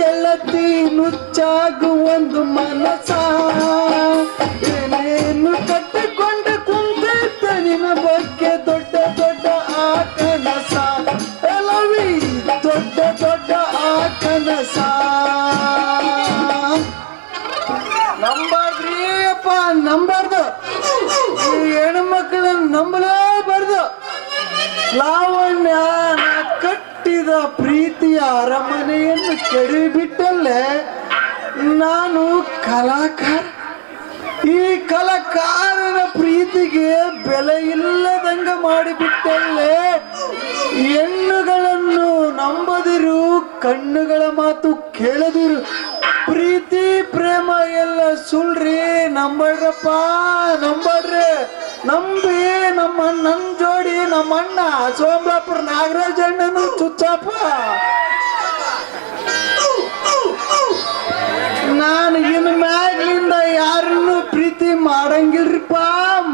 ಗೆಳತಿ ನುಚ್ಚಾಗು ಒಂದು ಮನಸ ಏನೇನು ಕಟ್ಟಿಕೊಂಡು ಕುಂತಿದ್ದ ನಿನ್ನ ಬಗ್ಗೆ ದೊಡ್ಡ ದೊಡ್ಡ ಆ ಕನಸ ಲವಿ ದೊಡ್ಡ ದೊಡ್ಡ ಆ ಕನಸ ನಂಬಾರ್ದ್ರಿ ಅಪ್ಪ ನಂಬಾರ್ದು ಹೆಣ್ಣು ಮಕ್ಕಳನ್ನ ನಂಬಲೇಬಾರ್ದು ಲಾವಣ್ಯ ಕಟ್ಟಿದ ಪ್ರೀತಿಯ ಅರಮನೆಯನ್ನು ಕೆಡಿಬಿಟ್ಟಲ್ಲೇ ನಾನು ಕಲಾಕಾರ ಈ ಕಲಾಕಾರನ ಪ್ರೀತಿಗೆ ಬೆಲೆ ಇಲ್ಲದಂಗ ಮಾಡಿಬಿಟ್ಟಲ್ಲೇ ಹೆಣ್ಣುಗಳನ್ನು ನಂಬದಿರು ಕಣ್ಣುಗಳ ಮಾತು ಕೇಳದಿರು ಪ್ರೀತಿ ಪ್ರೇಮ ಎಲ್ಲ ಸುಳ್ರಿ ನಂಬಡ್ರಪ್ಪ ನಂಬಡ್ರಿ ನಂಬಿ ನನ್ನ ಜೋಡಿ ನಮ್ಮಣ್ಣ ಸೋಮಲಾಪುರ ನಾಗರಾಜ್ ಅಣ್ಣನು ಚುಚ್ಚಪ್ಪ ನಾನು ಇನ್ನು ಮ್ಯಾಗ್ಲಿಂದ ಯಾರನ್ನು ಪ್ರೀತಿ ಮಾಡಂಗಿಲ್ರಿಪ್ಪ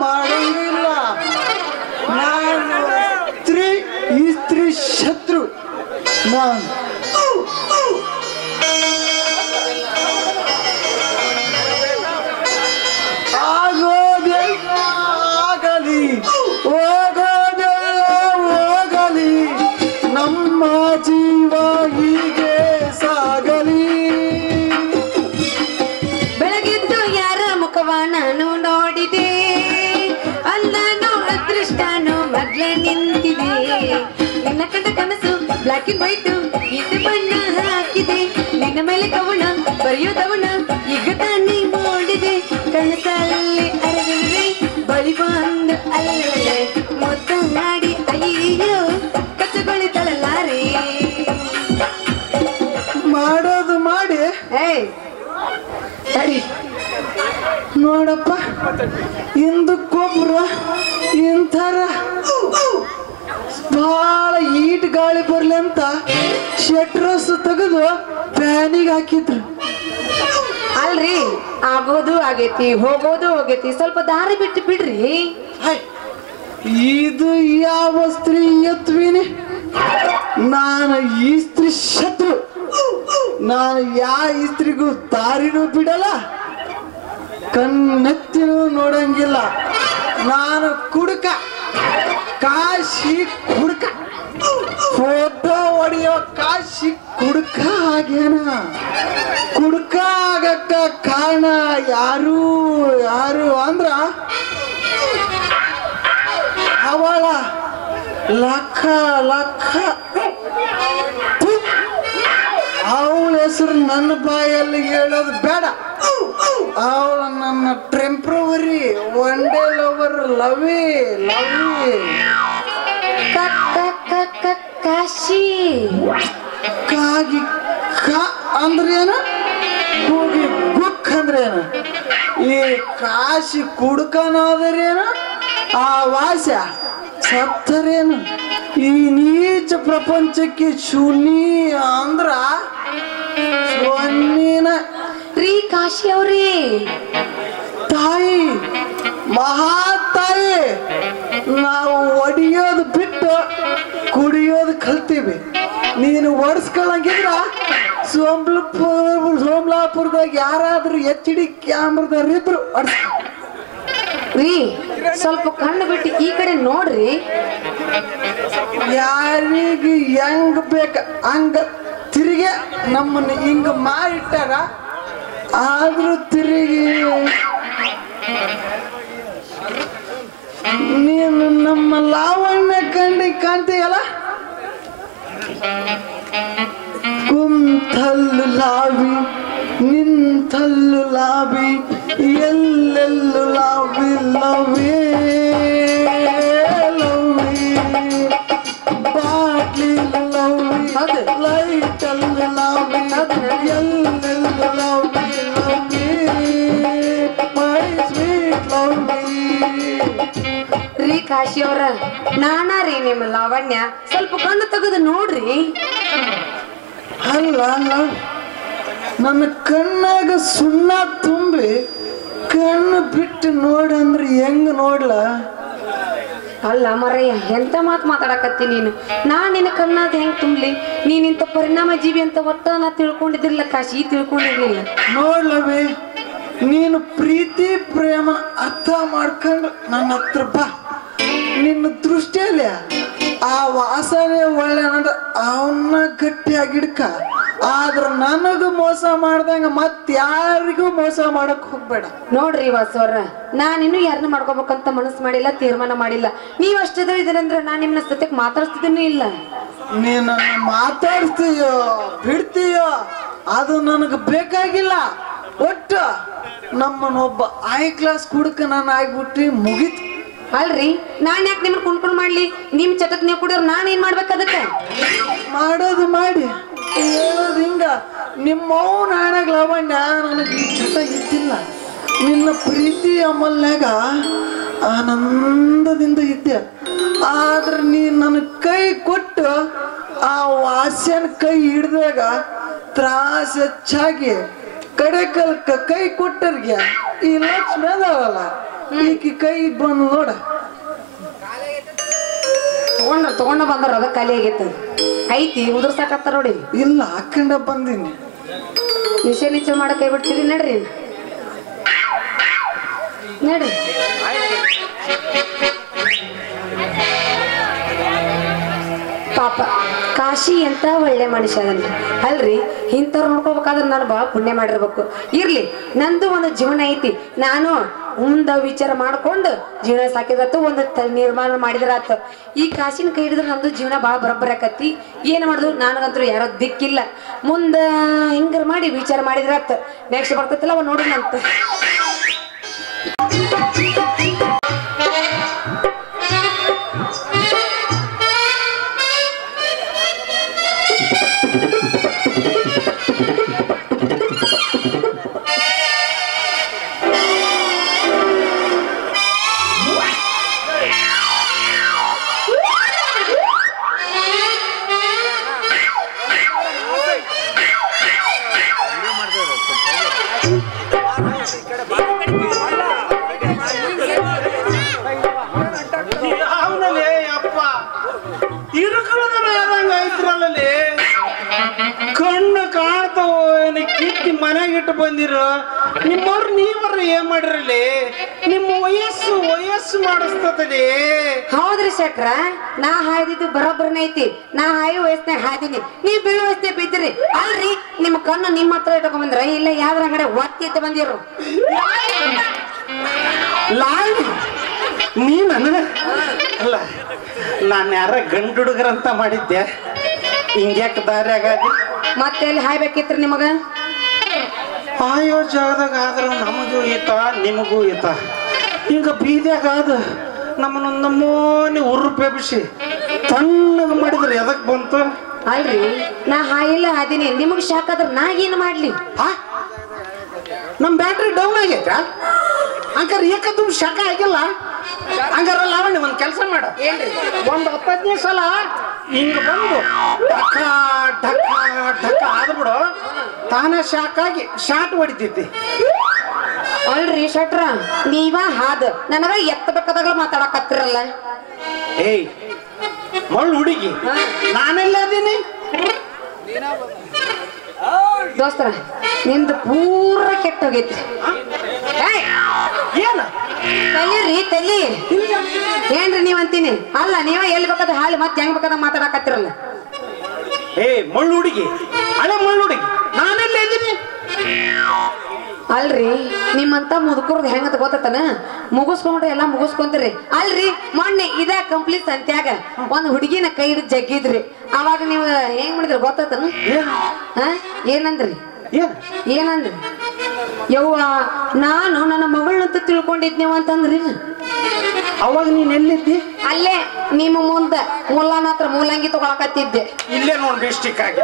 ಮಾಡಂಗಿಲ್ಲ ನಾನು ಸ್ತ್ರೀ ಶತ್ರು ನಾನು ಆಗಲಿ ಹೋಗಲಿ ನಮ್ಮ ಜೀವ ಹೀಗೆ ಸಾಗಲಿ ಬೆಳಗಿದ್ದು ಯಾರ ಮುಖವ ನಾನು ನೋಡಿದೆ ಅಲ್ಲನು ಅದೃಷ್ಟನು ಮಗ್ಲೆ ನಿಂತಿದೆ ನಿನ್ನ ಕಂಡ ಕನಸು ಬ್ಲಾಕ್ ಅಂಡ್ ವೈಟ್ ಇದು ಬಣ್ಣ ಹಾಕಿದೆ ನಿನ್ನ ಮೇಲೆ ಕವನ ಬರೆಯೋದವನ ಈಗ ತಾನೇ ನೋಡಿದೆ ಕನಸಲ್ಲಿ ಅರಗಡೆ ಬಳಿ ಬಂದು ಅಲ್ಲೇ ಮೊತ್ತ ಮಾಡಿ ಅಯ್ಯೋ ಕಚ್ಚಗೊಳಿತಳಲಾರೆ ಮಾಡೋದು ಮಾಡಿ ಸರಿ ನೋಡಪ್ಪ ಹಿಂದಕ್ಕೊಬ್ರು ಇಂಥರ ಬಹಳ ಈಟ್ ಗಾಳಿ ಬರ್ಲಿ ಅಂತ ಶೆಟ್ರಸ್ ತೆಗೆದು ಫ್ಯಾನಿಗೆ ಹಾಕಿದ್ರು ಅಲ್ರಿ ಆಗೋದು ಆಗೈತಿ ಹೋಗೋದು ಹೋಗೈತಿ ಸ್ವಲ್ಪ ದಾರಿ ಬಿಟ್ಟು ಬಿಡ್ರಿ ಇದು ಯಾವ ಸ್ತ್ರೀ ಯತ್ವಿನಿ ನಾನು ಈ ಸ್ತ್ರೀ ಶತ್ರು ನಾನು ಯಾವ ಸ್ತ್ರೀಗೂ ದಾರಿನೂ ಬಿಡಲ್ಲ ಕಣ್ಣೆತ್ತಿನೂ ನೋಡಂಗಿಲ್ಲ ನಾನು ಕುಡುಕ ಕಾಶಿ ಕುಡುಕ ಫೋಟೋ ಹೊಡೆಯೋ ಕಾಶಿ ಕುಡುಕ ಆಗ್ಯಾನ ಕುಡುಕ ಆಗಕ್ಕ ಕಾರಣ ಯಾರು ಅಂದ್ರ ಅವಳ ಲಕ್ಕ ಅವಳ ಹೆಸರು ನನ್ನ ಬಾಯಲ್ಲಿ ಹೇಳೋದು ಬೇಡ ಅವಳ ನನ್ನ temporary one day lover Lavi Kashi ಕಾಗಿ ಅಂದ್ರೇನು ಹೋಗಿ ಬುಕ್ ಅಂದ್ರೇನು ಈ ಕಾಶಿ ಕುಡ್ಕನಾದರೇನು ಆ ವಾಸ್ಯ ಸತ್ತರೇನು ಈ ನೀಚ ಪ್ರಪಂಚಕ್ಕೆ ಶೂನ್ಯ ಅಂದ್ರ ಸ್ವನ್ನಿನ ರೀ ಕಾಶಿ ಅವ್ರಿ ತಾಯಿ ಮಹಾತಾಯಿ ನಾವು ಒಡಿಯೋದು ಬಿಟ್ಟು ಕುಡಿಯೋದು ಕಲ್ತೀವಿ ನೀನು ಒಡಿಸ್ಕೊಳಂಗಿದ್ರ ಸೋಮಲಾಪುರದಾಗ ಯಾರಾದ್ರೂ HD ಕ್ಯಾಮ್ರದವ್ರು ಇದ್ರು ರೀ ಸ್ವಲ್ಪ ಕಣ್ಣು ಬಿಟ್ಟು ಈ ಕಡೆ ನೋಡ್ರಿ ಯಾರಿಗೆ ಹೆಂಗ್ ಬೇಕ ಹಂಗ ತಿರುಗಿ ನಮ್ಮನ್ನ ಹಿಂಗ ಮಾಡಿಟ್ಟಾರ ಆದ್ರೂ ತಿರುಗಿ ನೀನು ನಮ್ಮ ಲಾವಣ್ಯ ಕಾಣ್ತೀಯಲ್ಲ ಕುಂತಲ್ಲು ಲಾವಿ ನಿಂತಲ್ಲು ಲಾವಿ ಎಲ್ಲೆಲ್ಲು ಲಾವಿ ಲವೇ ಬಾಟ್ಲಿ ಲವಿ ಲೈಟಲ್ಲು ಲಾವಿ ಎಲ್ಲೆಲ್ಲು ಲಾವಿ ಮೈ ಸ್ವೀಟ್ ಲವಿ ರೀ ಕಾಶಿ ಅವ್ರ ನಾನಾ ರೀ ನಿಮ್ಮ ಲಾವಣ್ಯ ಸ್ವಲ್ಪ ಕಣ್ಣು ತೆಗೆದು ನೋಡ್ರಿ ಅಲ್ಲ ನನ್ನ ಕಣ್ಣಾಗ ಸುಣ್ಣ ತುಂಬಿ ಕಣ್ಣು ಬಿಟ್ಟು ನೋಡಂದ್ರೆ ಹೆಂಗ್ ನೋಡ್ಲ ಅಲ್ಲ ಮರಯ್ಯ ಎಂತ ಮಾತಾಡಕತ್ತಿ ನೀನು. ನಾನ್ ನಿನ್ನ ಕಣ್ಣಾದ ಹೆಂಗ್ ತುಂಬಲಿ? ನೀನಿಂತ ಪರಿಣಾಮ ಜೀವಿ ಅಂತ ಒಟ್ಟ ನಾ ತಿಳ್ಕೊಂಡಿದ್ದಿಲ್ಲ ಕಾಶಿ, ತಿಳ್ಕೊಂಡಿರ್ಲಿಲ್ಲ. ನೋಡ್ಲವಿ, ನೀನು ಪ್ರೀತಿ ಪ್ರೇಮ ಅರ್ಥ ಮಾಡ್ಕೊಂಡು ನನ್ನ ಹತ್ರ ಬಾ. ನಿನ್ನ ದೃಷ್ಟಿಯಲ್ಲಿ ಆ ವಾಸನೆ ಒಳ್ಳೆ ಅವನ್ನ ಗಟ್ಟಿಯಾಗಿಡ್ಕ. ಆದ್ರ ನನಗೂ ಮೋಸ ಮಾಡ್ದಂಗ ಮತ್ ಯಾರಿಗೂ ಮೋಸ ಮಾಡಕ್ ಹೋಗ್ಬೇಡ. ನೋಡ್ರಿ ವಾಸವರ, ನಾನಿನ್ನು ಯಾರನ್ನ ಮಾಡ್ಕೋಬೇಕಂತ ಮನಸ್ಸು ಮಾಡಿಲ್ಲ, ತೀರ್ಮಾನ ಮಾಡಿಲ್ಲ. ನೀವ್ ಅಷ್ಟೇ ಇದರಂದ್ರೆ ನಾನ್ ನಿಮ್ನ ಸತ್ಯಕ್ಕೆ ಮಾತಾಡ್ತಿದ್ದೀನೂ ಇಲ್ಲ. ನೀನು ಮಾತಾಡ್ತೀಯೋ ಬಿಡ್ತೀಯೋ ಅದು ನನಗೆ ಬೇಕಾಗಿಲ್ಲ. ಒಟ್ಟು ನಮ್ಮನ್ನೊಬ್ಬ ಕ್ಲಾಸ್ ಕುಡ್ಕ ನಾನು ಆಗ್ಬಿಟ್ಟು ಮುಗಿತು. ಅಲ್ರಿ, ನಾನ್ ಯಾಕೆ ನಿಮ್ಮನ್ನ ಕುಣ್ಕೊಂಡ್ ಮಾಡ್ಲಿ? ನಿಮ್ ಚಟಕ್ ನೀವು ಕುಡಿಯೋರು ನಾನ್ ಏನ್ ಮಾಡ್ಬೇಕು? ಅದಕ್ಕೆ ಮಾಡೋದು ಮಾಡಿ ಹೇಳೋದು ಹಿಂಗ. ನಿಮ್ಮವ್ ನಾಣಾಗ ಲಾವಣ್ಯ ನನಗೆ ಈ ಚಟ ಇದ್ದಿಲ್ಲ. ನಿನ್ನ ಪ್ರೀತಿ ಅಮಲ್ನಾಗ ಆನಂದದಿಂದ ಇದ್ದೆ. ಆದ್ರೆ ನೀನ್ ನನ್ನ ಕೈ ಕೊಟ್ಟು ಆ ವಾಸ್ಯನ ಕೈ ಹಿಡ್ದಾಗ ತ್ರಾಸ ಹೆಚ್ಚಾಗಿ ಕಡೆಕಲ್ಕ ಕೈ ಕೊಟ್ಟರ್ಗೆ ಈ ಲಕ್ಷ್ಮಿ ಅದಾವಲ್ಲ ಈಕಿ ಕೈ ಬಂದು ನೋಡ. ತಗೊಂಡ ಬಂದಾರ, ಅದ ಖಾಲಿ ಆಗೈತೆ. ಐತಿ ಉದುರ್ಸಾಕತ್ತಾರ ನೋಡಿ. ಇಲ್ಲ, ಹಾಕೊಂಡ ಬಂದೀನಿ. ನಿಚೆ ಮಾಡಕ್ ಕೈ ಬಿಡ್ತೀರಿ. ನಡ್ರಿ ನಡ್ರಿ. ಪಾಪ ಕಾಶಿ ಎಂತ ಒಳ್ಳೆ ಮನುಷ್ಯ ಅದನ್ರಿ. ಅಲ್ರಿ, ಇಂಥವ್ರು ನೋಡ್ಕೋಬೇಕಾದ್ರೆ ನಾನು ಬಹಳ ಪುಣ್ಯ ಮಾಡಿರ್ಬೇಕು. ಇರ್ಲಿ, ನಂದು ಒಂದು ಜೀವನ ಐತಿ. ನಾನು ಮುಂದ ವಿಚಾರ ಮಾಡ್ಕೊಂಡು ಜೀವನ ಸಾಕಿದತ್ತು, ಒಂದು ನಿರ್ಮಾಣ ಮಾಡಿದ್ರಾತು. ಈ ಕಾಶಿನ ಕೈ ಹಿಡಿದ್ರೆ ನಂದು ಜೀವನ ಬಹಳ ಬರೋಬ್ಬರಿ ಆಕತಿ. ಏನ್ ಮಾಡುದು, ನನಗಂತೂ ಯಾರೋ ದಿಕ್ಕಿಲ್ಲ. ಮುಂದ ಹಿಂಗಾರ ಮಾಡಿ ವಿಚಾರ ಮಾಡಿದ್ರಾತ್. ನೆಕ್ಸ್ಟ್ ಬರ್ತೈತಿಲ್ಲ ಅವ ನೋಡಿನಂತ. ಕಣ್ಣು ಕಾಣ್ತಾವ ಕಿತ್ತಿ ಮನೆಗಿಟ್ಟು ಬಂದಿರು. ನಿಮ್ಮವ್ರು ನೀವ್ರ ಏನ್ ಮಾಡಿರಲಿ? ನಿಮ್ಮ ವಯಸ್ಸು ಮಾಡಿಸ್ತದಲ್ಲಿ. ಹೌದ್ರಿ ಶಕ್ರ, ನಾ ಹಾಯ್ದಿದ್ದು ಬರೋಬ್ಬರನೇ ಐತಿ. ನಾ ಹಾಯೋ ವಯಸ್ಸಿನಾಗ ಹಾಯ್ದೀನಿ, ನೀವ್ ಬೀಳೋ ವಯಸ್ಸಿನಾಗ ಬಿದ್ದಿರಿ. ಅಲ್ರಿ, ನಿಮ್ಮ ಕಣ್ಣು ನಿಮ್ಮ ಹತ್ರ ಇಟ್ಕೊಂಡ್ ಬಂದ್ರ ಇಲ್ಲ ಯಾವ್ದ್ರ ಅಂಗಡೆ ಒತ್ತಿ ಇಟ್ಟು ಬಂದಿರು. ನೀ ನನಗ ಅಲ್ಲ, ನಾನು ಯಾರ ಗಂಡು ಹುಡುಗರಂತ ಮಾಡಿದ್ದೆ. ಹಿಂಗ್ಯಾಕ ದಾರಿ ಆಗಾದಿ? ಮತ್ತೆ ಎಲ್ಲಿ ಹಾಯ್ಬೇಕಿತ್ರಿ ನಿಮಗ? ಆಯೋ ಜಾಗದಾಗ ಆದ್ರ ನಮಗೂ ಈತ ನಿಮಗೂ ಈತ. ಹಿಂಗ ಬೀದ್ಯಾಗ ಆದ ನಮ್ಮೋನಿ ಉರುಪೆ ಬಿಸಿ ತಣ್ಣಗ ಮಾಡಿದ್ರೆ ಎದಕ್ ಬಂತು? ಅಲ್ರಿ, ನಾ ಹಾಯಿಲ್ಲ ಹಾದಿನಿ, ನಿಮಗ್ ಶಾಕ್ ಆದ್ರ ನಾ ಏನ್ ಮಾಡ್ಲಿ? ನಮ್ ಬ್ಯಾಟ್ರಿ ಡೌನ್ ಆಗೈತ ಹಂಗಾರ ಏಕದ್ದು ಶಾಖ ಆಗಿಲ್ಲ. ಹಂಗಾರ ಲಾವಣ್ಯ ಒಂದ್ ಕೆಲಸ ಮಾಡ, ಒಂದ್ 15 ಸಲ ಹಿಂಗ ಬಂದು ಢಕ ಢಕ ಢಕ ಆದ್ಬಿಡು, ತಾನೇ ಶಾಕ್ ಆಗಿ ಶಾಟ್ ಹೊಡಿತೈತಿ. ಅಲ್ರಿ ಶಟ್ರ, ನೀವ ಹಾದ ನನಗ ಎತ್ತಬೇಕಾದಾಗ್ಲ ಮಾತಾಡಕತ್ತಿರಲ್ಲ. ಏಯ್ ಮಳ್ಳು ಹುಡುಗಿ, ನಾನೆಲ್ಲ ಅದೀನಿ ದೋಸ್ತರ, ನಿಮ್ದು ಪೂರ ಕೆಟ್ಟೋಗೈತ್ರಿ. ಏನ ತಲೀರಿ ತಲಿ ಏನ್ರಿ ನೀವ್ ಅಂತೀನಿ? ಅಲ್ಲ, ನೀವ ಎಲ್ಲಿ ಬೇಕಾದ ಹಾಳಿ ಮತ್ತೆ ಹೆಂಗ್ ಬೇಕಾದ ಮಾತಾಡಕತ್ತಿರಲ್ಲ. ಏ ಮಳ್ಳು ಹುಡುಗಿ, ಹಳೆ ಮಳ್ಳು ಹುಡುಗಿ, ನಾನೆಲ್ಲ ಇದೀನಿ? ಅಲ್ರಿ, ನಿಮ್ಮಂತ ಮುದುಕರ್ದು ಹೆಂಗಂತ ಗೊತ್ತತನ? ಮುಗಿಸ್ಕೊಂಡ್ರೆ ಎಲ್ಲಾ ಮುಗಿಸ್ಕೊಂತೀರಿ. ಅಲ್ರಿ, ಮೊನ್ನೆ ಇದ ಕಂಪ್ಲೀಟ್ ಸಂತ್ಯಾಗ ಒಂದ್ ಹುಡುಗಿನ ಕೈ ಹಿಡಿದು ಜಗ್ಗಿದ್ರಿ. ಅವಾಗ ನೀವು ಹೆಂಗ್ ಮಾಡಿದ್ರಿ ಗೊತ್ತತನ? ಏನಂದ್ರಿ? ಏನಂದ್ರಿ? ಯವ್ವ, ನಾನು ನನ್ನ ಮಗಳನ್ನಂತ ತಿಳ್ಕೊಂಡಿದ್ನೇವ ಅಂತಂದ್ರಿ. ಅವಾಗ ನೀನ್ ಎಲ್ಲಿದ್ದಿ? ಅಲ್ಲೇ ನಿಮ್ಮ ಮುಂದ ಮುಲ್ಲಾನ ಹತ್ರ ಮೂಲಂಗಿ ತಗೊಳಕತ್ತಿದ್ದೆ. ಇಲ್ಲೇ ನೋಡ್ ಡಿಸ್ಟಿಕ್ ಆಗಿ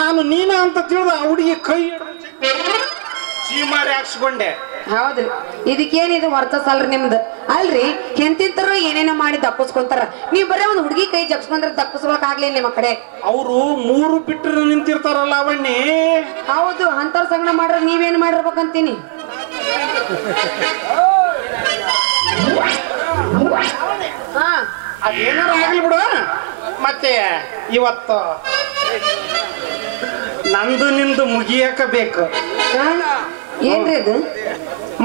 ನಾನು ನೀನ ಅಂತ ತಿಳಿದ ಆ ಹುಡುಗಿ ಕೈ ಚೀಮಾರಿ ಹಾಕ್ಸ್ಕೊಂಡೆ. ಹೌದ್ರಿ, ಇದಕ್ಕೇನಿದು ವರ್ತಸಲ್ರಿ ನಿಮ್ದು. ಅಲ್ರಿ, ಎಂತಿಂತರು ಏನೇನೋ ಮಾಡಿ ದಪ್ಪಿಸ್ಕೊಂತಾರ. ನೀವ್ ಬರೇ ಒಂದ್ ಹುಡುಗಿ ಕೈ ಜಪ್ಸ್ಕೊಂಡ್ರೆ ದಪ್ಪಿಸ್ಕೊಳಕ್ ಆಗ್ಲಿಲ್ಲ ನಿಮ್ಮ ಕಡೆ. ಅವರು 3 ಬಿಟ್ಟರು ನಿಂತಿರ್ತಾರಲ್ಲ ಅವಣ್ಣಿ. ಹೌದು, ಅಂತವ್ರ ಸಂಗಡ ಮಾಡ್ರ ನೀವೇನ್ ಮಾಡಿರ್ಬೇಕಂತೀನಿ. ಹಾ ಅದೇನಾರ ಆಗ್ಲಿ ಬಿಡು. ಮತ್ತೆ ಇವತ್ತು ನಂದು ನಿಂದು ಮುಗಿಯಕ ಬೇಕು ಹಾ? ಏನ್ರಿ ಅದು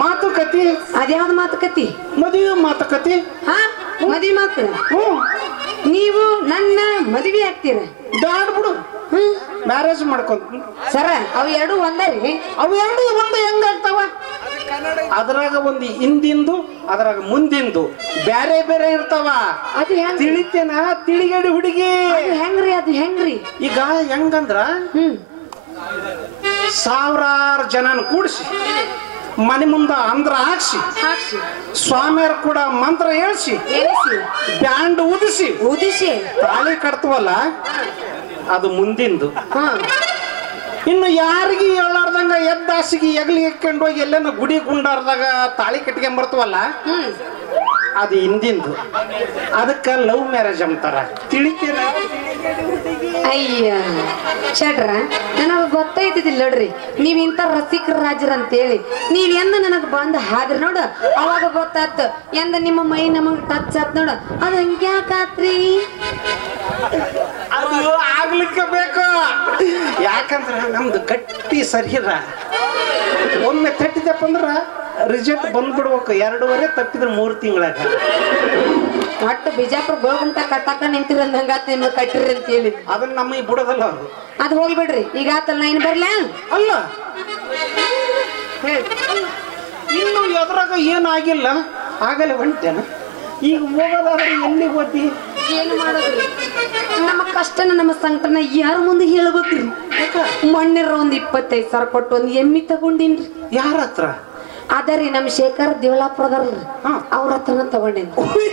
ಮಾತುಕತೆ. ಅದ್ಯಾವ್ದು ಮಾತುಕತಿ? ಮದುವೆ ಮಾತುಕತೆ. ಹಾ ಮದ್ವಿ ಮಾತು. ಹ್ಞೂ ನೀವು ನನ್ನ ಮದ್ವಿ ಆಗ್ತೀರ? ಬ್ಯಾಡ ಬಿಡು, ಮ್ಯಾರೇಜ್ ಮಾಡ್ಕೊಂತ. ಸರ ಅವು ಎರಡು ಒಂದರಿ? ಅವು ಎರಡು ಒಂದು ಹೆಂಗಾಗ್ತಾವ? ಅದ್ರಾಗ ಒಂದು ಹಿಂದಿಂದು ಅದ್ರಾಗ ಮುಂದಿಂದು ಬ್ಯಾರೆ ಬೇರೆ ಇರ್ತಾವ. ಅದು ಹೆಂಗ್ ತಿಳಿತೇನ? ತಿಳಿಗಡಿ ಹುಡುಗಿ. ಅದು ಹೆಂಗ್ರಿ? ಅದು ಹೆಂಗ್ರಿ? ಈಗ ಹೆಂಗಂದ್ರ ಸಾವಿರಾರು ಜನನ ಕೂಡಿಸಿ ಮನೆ ಮುಂದ ಅಂದ್ರ ಹಾಕ್ಸಿ ಹಾಕ್ಸಿ ಸ್ವಾಮಿಯರ್ ಕೂಡ ಮಂತ್ರ ಹೇಳ್ಸಿ ಏನಿಸಿ ಬ್ಯಾಂಡ್ ಉದಿಸಿ ಉದಿಸಿ ತಾಳಿ ಕಟ್ತವಲ್ಲ ಅದು ಮುಂದಿಂದು. ಹಾ ಇನ್ನು ಯಾರಿಗೆ ಹೇಳಾರ್ದಂಗ ಎದ್ದಾಸಿಗೆ ಎಗ್ಲಿ ಇಟ್ಕೊಂಡು ಹೋಗಿ ಎಲ್ಲೇನ ಗುಡಿ ಗುಂಡಾರ್ದಾಗ ತಾಳಿ ಕಟ್ಕೊಂಡ್ ಬರ್ತವಲ್ಲ ಅದು ಹಿಂದಿಂದು. ಅದಕ್ಕ ಲವ್ ಮ್ಯಾರೇಜ್ ಅಂತಾರ. ತಿಳಿತೀರ? ಅಯ್ಯ ಶಟ್ರ, ನನಗ ಗೊತ್ತೈತಿದಿಲ್ಲ ನೋಡ್ರಿ, ನೀವ್ ಇಂಥ ರಸಿಕರ ರಾಜರ ಅಂತೇಳಿ. ನೀವ್ ಎಂದ ನನಗ್ ಬಂದ್ ಹಾದ್ರಿ ನೋಡ, ಅವಾಗ ಗೊತ್ತಾತ್ ಎಂದ ನಿಮ್ಮ ಮೈ ನಮಗ್ ಟಚ್ ಆತ್ ನೋಡ. ಅದ್ ಹಂಗ್ಯಾಕಾತ್ರಿ? ಅದು ಆಗ್ಲಿಕ್ಕೆ ಬೇಕು. ಯಾಕಂದ್ರ ನಮ್ದು ಗಟ್ಟಿ ಶರೀರ. ಒಮ್ಮೆ ತಟ್ಟಿದಪ್ಪ ಅಂದ್ರ ರಿಸಲ್ಟ್ ಬಂದ್ಬಿಡ್ಬೇಕು. 2.5 ತಪ್ಪಿದ್ರೆ 3 ತಿಂಗಳಾಗ. ಒಟ್ಟು ಬಿಜಾಪುರ ಗೋಗುಂಟ ಕಟ್ಟಾಕ ನಿಂತಿರಂದಂಗಾತ್ ನಿಮ್ಗೆ ಕಟ್ಟಿರಿ ಅಂತ ಹೇಳಿ. ಅದನ್ನ ನಮಗೆ ಬಿಡೋದಲ್ಲ ಅದು. ಅದ್ ಹೋಗ್ಬಿಡ್ರಿ. ಈಗ ಆತಲ್ಲ, ನಾ ಇನ್ ಬರ್ಲಾ? ಅಲ್ಲ ಇನ್ನು ಎದ್ರಾಗ ಏನಾಗಿಲ್ಲ, ಆಗಲೇ ಹೊಂಟೇನ. ಈಗ ಹೋಗೋದಾದ್ರೆ ಎಲ್ಲಿ ಹೋತಿ? ಏನು ಮಾಡೋದ್ರಿ? ನಮ್ಮ ಕಷ್ಟನ ನಮ್ಮ ಸಂಕಟನ ಯಾರ ಮುಂದೆ ಹೇಳ್ಬೇಕ್ರಿ? ಮೊನ್ನೆರ ಒಂದ್ 25,000 ಕೊಟ್ಟು ಒಂದ್ ಎಮ್ಮಿ ತಗೊಂಡಿನ್ರಿ. ಯಾರ ಹತ್ರ? ಅದರಿ ನಮ್ ಶೇಖರ್ ದೇವಲಾಪುರದಲ್ರಿ, ಅವ್ರ ಹತ್ರನ ತಗೊಂಡೇನ್ರಿ.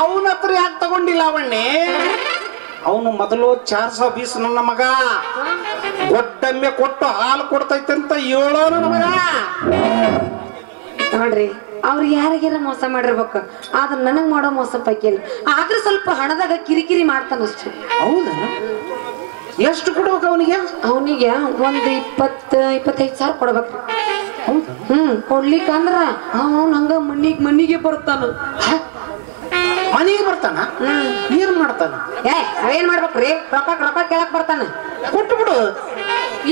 ಅವನ ಹತ್ರ ಯಾಕೆ ತಗೊಂಡಿಲ್ಲ ಅವಣ್ಣೆ? ಅವನು ಮೊದಲು 420 ನನ್ನ ಮಗ ಒಡ್ಡಮ್ಮೆ ಕೊಟ್ಟು ಹಾಲು ಕೊಡ್ತೈತೆ ಅಂತ ಹೇಳೋನು ನಮಗ. ನೋಡ್ರಿ, ಅವ್ರು ಯಾರಿಗಾರ ಮೋಸ ಮಾಡಿರ್ಬೇಕು, ಆದ್ರ ನನಗ್ ಮಾಡೋ ಮೋಸ ಪೈಕಿ ಇಲ್ಲ. ಆದ್ರೆ ಸ್ವಲ್ಪ ಹಣದಾಗ ಕಿರಿಕಿರಿ ಮಾಡ್ತಾನಷ್ಟೇ. ಹೌದಾ? ಎಷ್ಟು ಕೊಡ್ಬೇಕು ಅವನಿಗೆ? ಅವನಿಗೆ ಒಂದು 20-25,000 ಕೊಡ್ಬೇಕ್ರಿ. ಹೌದಾ? ಕೊಡ್ಲಿಕ್ಕಂದ್ರ ಅವನು ಹಂಗ ಮನಿಗೆ ಬರ್ತಾನ. ಮನೆಗೆ ಬರ್ತಾನ? ಏನ್ ಮಾಡ್ತಾನ? ಅವೇನ್ ಮಾಡ್ಬೇಕ್ರಿ? ರೊಕ್ಕ ಕೇಳಕ್ ಬರ್ತಾನ. ಕೊಟ್ಟು ಬಿಡು.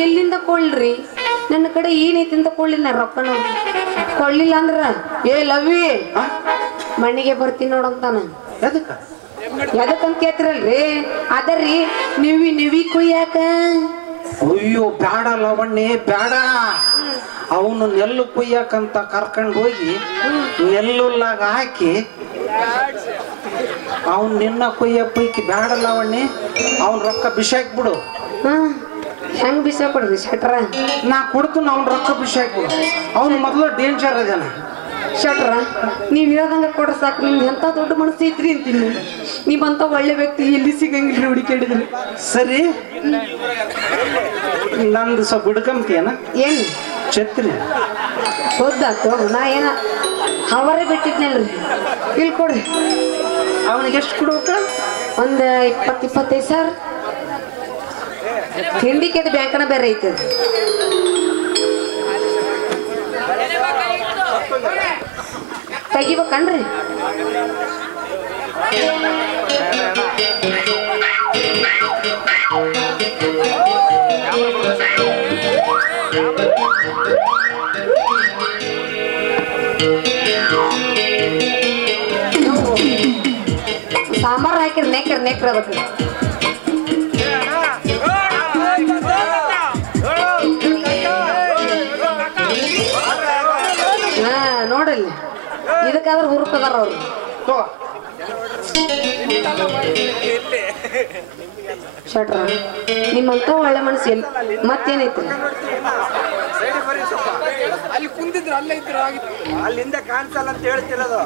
ಎಲ್ಲಿಂದ ಕೊಳ್ಳ್ರಿ? ನನ್ನ ಕಡೆ ಏನೈತಿ ಅಂತ ಕೊಳ್ಳಿಲ್ಲ ರೊಕ್ಕನ. ಕೊಳ್ಳಿಲ್ಲ ಅಂದ್ರ ಏ ಲವ್ವಿ ಮಣ್ಣಿಗೆ ಬರ್ತೀನಿ ನೋಡಂತಾನ. ಎದಕ್ಕಂತ ಕೇಳ್ತಿರಲ್ರಿ? ಅದರಿ ನೆವಿ ಕುಯ್ಯಾಕ. ಅಯ್ಯೋ ಬ್ಯಾಡ ಲವಣ್ಣೆ, ಬ್ಯಾಡ. ಅವನು ನೆಲ್ಲು ಕುಯ್ಯಾಕಂತ ಕರ್ಕೊಂಡು ಹೋಗಿ ನೆಲ್ಲುಲ್ಲಾಗ ಹಾಕಿ ಅವನ್ ನಿನ್ನ ಕೊಯ್ಯ ಪೈಕಿ ಬ್ಯಾಡ ಲವಣ್ಣೆ. ಅವನ್ ರೊಕ್ಕ ಬಿಸಾಕ್ಬಿಡು. ಹೆಂಗ್ ಬಿಸ ಕೊಡ್ರಿ ಶಟ್ರ? ನಾ ಕೊಡ್ತೀನಿ, ಅವ್ನ ರೊಕ್ಕ ಬಿಸಾಕ್ಬಿಡು. ಅವನು ಮೊದಲು ಡೇಂಜರ್ ಅದಾನ. ಶಟ್ರ, ನೀವ್ ಹೇಳ್ದಂಗ ಕೊಡ್ರ ಸಾಕು. ನಿಮ್ಗೆ ಎಂತ ದೊಡ್ಡ ಮನಸ್ಸು ಐತ್ರಿ ಅಂತೀನಿ. ನೀವಂತ ಒಳ್ಳೆ ವ್ಯಕ್ತಿ ಎಲ್ಲಿ ಸಿಗಂಗಿಲ್ರಿ ಹುಡುಕಾಡಿದ್ರಿ. ಸರಿ, ನಂದು ಸ್ವಲ್ಪ ಹಿಡ್ಕಂತೀಯನ? ಏನ್ ಛತ್ರಿ ಸೋದ್ದಾತು? ನಾ ಏನ ಅವರೇ ಬಿಟ್ಟಿದ್ನಲ್ರಿ. ಇಲ್ಲಿ ಕೊಡ್ರಿ. ಅವನಿಗೆ ಎಷ್ಟು ಕೊಡ್ಬೇಕ? ಒಂದು 20-25,000. ತಿಂಡಿಕೆ ಬ್ಯಾಂಕನ ಬೇರೆ ಐತೆ. ತೆಗಿಬೇಕನ್ರಿ? ಸಾಂಬಾರ್ ಹಾಕಿರಿ ನೆಕ್ರ ಅದಕ್ಕೆ. ನೋಡಲ್ಲಿ ಇದಕ್ಕಾದ್ರೆ ಹುರುಕದಾರ ಅವ್ರು. ಶಟ್ರ, ನಿಮ್ಮಂತ ಒಳ್ಳೆ ಮನಸ್ಸು ಎಲ್ಲಿ ಮತ್ತೇನೈತಿ? ಅಲ್ಲಿ ಕುಂತಿದ್ರು, ಅಲ್ಲೇ ಇದ್ರು, ಅಲ್ಲಿಂದ ಕಾಣಿಸಲ್ಲ ಅಂತ ಹೇಳ್ತಿರೋದು.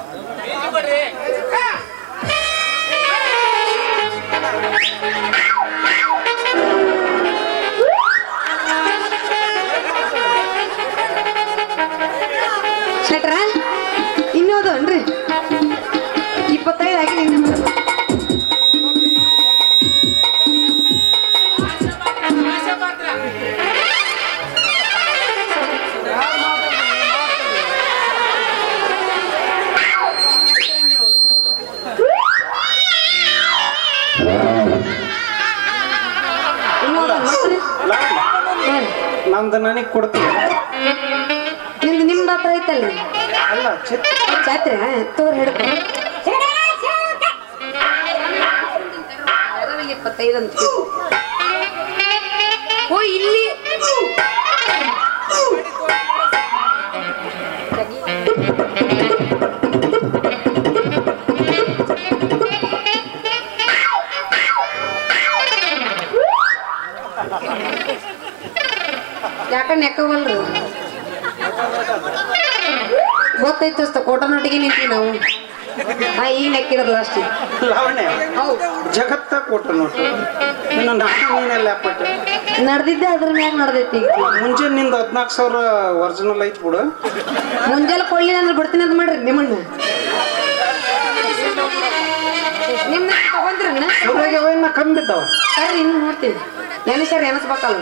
ಶಟ್ರ, ಇನ್ನೋದು ಅನ್ರಿ 25 ಆಗಿ ನಿಂತ. ನಂದು ನನಗೆ ಕೊಡ್ತೀನಿ. ನಿಮ್ದು ಹತ್ರ ಐತಲ್ರಿ ಅಲ್ಲ ಛತ್ರಿ ತೋರ್ ಹಿಡ್ಕೊ 25 ಅಂತ ಓ ಇಲ್ಲಿ ಯಾಕ ನೆಕ್ಕವಲ್ರಿ ಗೊತ್ತೈತೆ ಅಷ್ಟ ಕೋಟ ನೋಟಿಗೆ ನಿಂತೀವಿ ನಾವು ಈಗ ನೆಕ್ಕಿರಲ್ಲ ಅಷ್ಟೇ ಲಾವಣ್ಯ ಜಗತ್ತ ಕೊಟ್ಟ ನೋಟು ಇನ್ನು ನೀನೆಲ್ಲ ಪಟ್ಟ ನಡೆದಿದ್ದೆ ಅದ್ರ ಮ್ಯಾಗ ನಡೆದೈತಿ ಮುಂಜಾನೆ ನಿಂದ 14,000 ಒರಿಜಿನಲ್ ಐತ್ ಬಿಡು. ಮುಂಜಾನೆ ಕೊಡ್ಲಿ ಅಂದ್ರೆ ಬಿಡ್ತೀನಿ ಅಂತ ಮಾಡ್ರಿ ನಿಮ್ಮನ್ನ ನಿಮ್ನ ತಗೊಂಡ್ರಿ ಕಮ್ಮಿ ಬಿದ್ದಾವ ಸರಿ ಇನ್ನು ನೋಡ್ತೀವಿ ನೆನೆಸರ್ ಎನಸ್ಬೇಕಲ್ಲ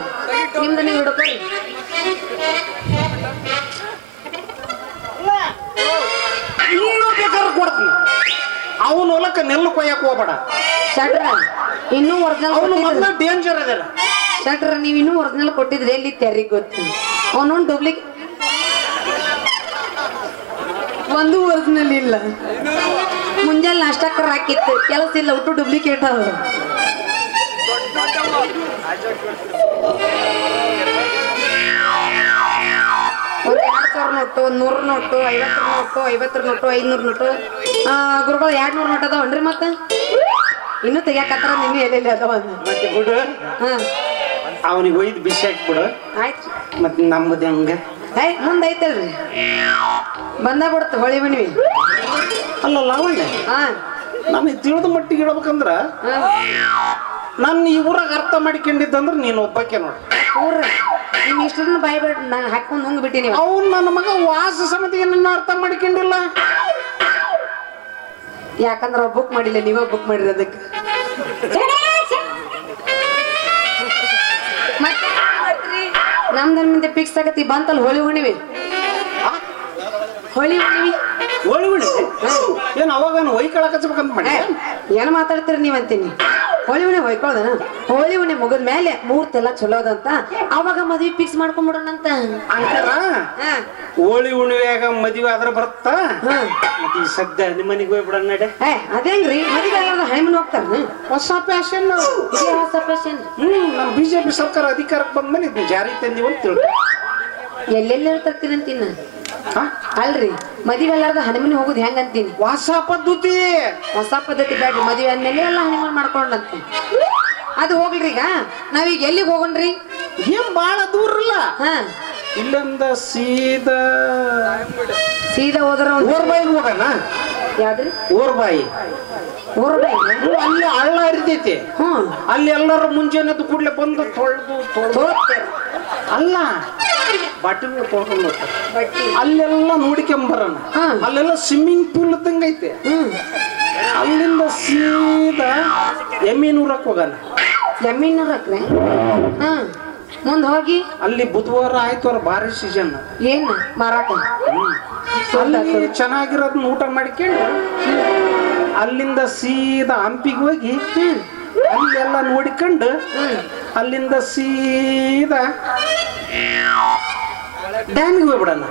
ನಿಮ್ದು ನೀವು ಹಿಡ್ಕೊರಿ ಇನ್ನೂ ಬೇಕಾದ್ರೆ ಕೊಡ್ತೀನಿ. ಅವನ ಹೊಲಕ್ಕೆ ನೆಲ್ಲು ಕೊಯ್ಯಕ್ ಹೋಗ್ಬೇಡ. ಶಟ್ರ ಇನ್ನೂ ಒರಿಜಿನಲ್ ಡೇಂಜರ್ ಅದಲ್ಲ ಶಟ್ರ ನೀವು ಇನ್ನೂ ಒರಿಜಿನಲ್ ಕೊಟ್ಟಿದ್ರೆ ಎಲ್ಲಿ ಯಾರಿಗೆ ಗೊತ್ತು ಅವನೊಂದು ಡೂಪ್ಲಿಕೇಟ್ ಒಂದು ಒರಿಜಿನಲ್ ಇಲ್ಲ. ಮುಂಜಾನೆ ನಾಷ್ಟಕ್ಕರ ಹಾಕಿತ್ತು ಕೆಲಸ ಇಲ್ಲ ಒಟ್ಟು ಡೂಪ್ಲಿಕೇಟ್ ಅದ. ಒಂದು 2,000 note 100 note 50 note 50 note 500 note ಗುರುಗಳು 200 ನೋಟ್ ಅದಾವನ್ರಿ ಮತ್ತೆ ಇನ್ನೂ ತೆಗಿಯಾಕತ್ತಾರ ನಿನ್ನ ಎಲ್ಲೆಲ್ಲಿ ಅದಾವ ಮತ್ತೆ ಬಿಡು. ಅವನಿಗೆ ಒಯ್ದು ಬಿಸಿ ಹಾಕ್ಬಿಡು. ಆಯ್ತು ಮತ್ತೆ ನಮ್ಮದು ಹಂಗೆ ಮುಂದೆ ಐತಲ್ರಿ ಬಂದ ಬಿಡುತ್ತೆ ಹೊಳಿ ಬಣ್ವಿ. ಅಲ್ಲ ಲಾವಣ್ಯ ನನಗೆ ತಿಳಿದ ಮಟ್ಟಿಗೆ ಇಡ್ಬೇಕಂದ್ರ ನಾನು ಈ ಊರಾಗ ಅರ್ಥ ಮಾಡ್ಕೊಂಡಿದ್ದಂದ್ರೆ ನೀನು ಒಬ್ಬಕ್ಕೆ ನೋಡಿ ಊರ ನಿಮ್ ಇಷ್ಟನ್ನ ಬಾಯ್ಬೇಡ ನಾನು ಹಾಕೊಂಡು ಹೋಗಿ ಬಿಟ್ಟಿನಿ. ಅವ್ನು ನನ್ನ ಮಗ ವಾಸ ಸಮಿತಿಗೆ ನನ್ನ ಅರ್ಥ ಮಾಡ್ಕೊಂಡಿಲ್ಲ. ಯಾಕಂದ್ರೆ ಅವ್ರು ಬುಕ್ ಮಾಡಿಲ್ಲ ನೀವೇ ಬುಕ್ ಮಾಡಿರಿ ಅದಕ್ಕೆ. ನಮ್ದು ಮುಂದೆ ಫಿಕ್ಸ್ ಆಗತಿ ಬಂತಲ್ಲ ಹೋಳಿ ಹುಣ್ಣಿಮೆ ಹೋಳಿ ಹುಣ್ಣಿಮೆ ಹೋಳಿ ಹುಣ್ಣಿಮೆ ಏನು ಅವಾಗ ಹೊಯ್ಕೊಳಕ್ ಹಚ್ಬೇಕಂತ ಮಾಡಿ ಏನು ಮಾತಾಡ್ತೀರಿ ನೀವ್ ಅಂತೀನಿ. ಹೋಳಿ ಹುಣ್ಣೆ ಹೊಯ್ಕೊಳ್ದನ ಹೋಳಿ ಹುಣ್ಣೆ ಮುಗಿದ ಮೇಲೆ ಮುಹೂರ್ತೆಲ್ಲ ಚಲೋ ಅದಂತ ಅವಾಗ ಮದ್ವಿ ಫಿಕ್ಸ್ ಮಾಡ್ಕೊಂಡ್ಬಿಡೋಣಂತ ಅಂತಾರ. ಹೋಳಿ ಹುಣ್ಣಿಮೆಯಾಗ ಮದುವೆ ಆದ್ರೆ ಬರುತ್ತಾ ಮತ್ತೆ ಈ ಸದ್ಯ ನಿಮ್ಮ ಮನೆಗೆ ಹೋಗ್ಬಿಡ ನಡೆ. ಅದೇಂಗ್ರಿ ಮದುವೆ ಆಗೋದು ಹೈಮನ್ ಹೋಗ್ತಾರ ಹೊಸ ಫ್ಯಾಷನ್. ಹೊಸ ಫ್ಯಾಷನ್. ನಮ್ಮ ಬಿಜೆಪಿ ಸರ್ಕಾರ ಅಧಿಕಾರಕ್ಕೆ ಬಂದ್ಮೇಲೆ ಇದನ್ನ ಜಾರಿ ತಂದಿವ ಅಂತ ತಿಳ್ಕೊ. ಎಲ್ಲೆಲ್ಲ ತರ್ತೀನಿ ಅಂತೀನಿ ಅಲ್ರಿ ಮದುವೆ ಎಲ್ಲಾರ್ದ ಹನಿಮನಿ ಹೋಗುದು ಹೆಂಗ ಅಂತೀನಿ ಹೊಸ ಪದ್ಧತಿ. ಹೊಸ ಪದ್ಧತಿ ಬೇಡ್ರಿ ಮದುವೆ ಆದ್ಮೇಲೆ ಎಲ್ಲ ಹನಿಮನ್ ಮಾಡ್ಕೊಂಡಂತ ಅದು ಹೋಗ್ಲ್ರಿ. ಈಗ ನಾವೀಗ ಎಲ್ಲಿಗೆ ಹೋಗೋಣ್ರಿ? ಏನ್ ಬಾಳ ದೂರ ಇಲ್ಲ. ಇಲ್ಲಿಂದ ಸೀದಾ ಹೋದ್ರ ಓರ್ಬಾಯಿಗೆ ಹೋಗೋಣ. ಯಾವ್ದ್ರಿ ಓರ್ಬಾಯಿ? ಅಲ್ಲಿ ಹಳ್ಳ ಹರಿದೈತಿ. ಅಲ್ಲಿ ಎಲ್ಲರೂ ಮುಂಜಾನೆ ಕೂಡ್ಲೆ ಬಂದು ತೊಳೆದು ಅಲ್ಲ ಬಾಟಲ್ ತೊಳ್ಕೊಂಡು ಅಲ್ಲೆಲ್ಲ ನೋಡ್ಕೊಂಬರೋಣ. ಅಲ್ಲೆಲ್ಲ ಸ್ವಿಮ್ಮಿಂಗ್ ಪೂಲ್ ಇದ್ದಂಗ ಐತೆ. ಅಲ್ಲಿಂದ ಸೀದಾ ಎಮ್ಮಿನೂರಕ್ಕೆ ಹೋಗೋಣ. ಎಮ್ಮಿನೂರಕ್ರೆ ಮುಂದ್ ಹೋಗಿ ಅಲ್ಲಿ ಬುಧವಾರ ಆಯ್ತವಾರ ಭಾರಿ ಸೀಸನ್ ಏನ್ ಮಾರಾಟ ಅಲ್ಲಿ ಚೆನ್ನಾಗಿರೋದನ್ನ ಊಟ ಮಾಡ್ಕೊಂಡು ಅಲ್ಲಿಂದ ಸೀದಾ ಹಂಪಿಗೆ ಹೋಗಿ ಅಲ್ಲೆಲ್ಲ ನೋಡಿಕೊಂಡು ಅಲ್ಲಿಂದ ಸೀದಾ ಡ್ಯಾಮಿಗೆ ಹೋಗ್ಬಿಡಣ.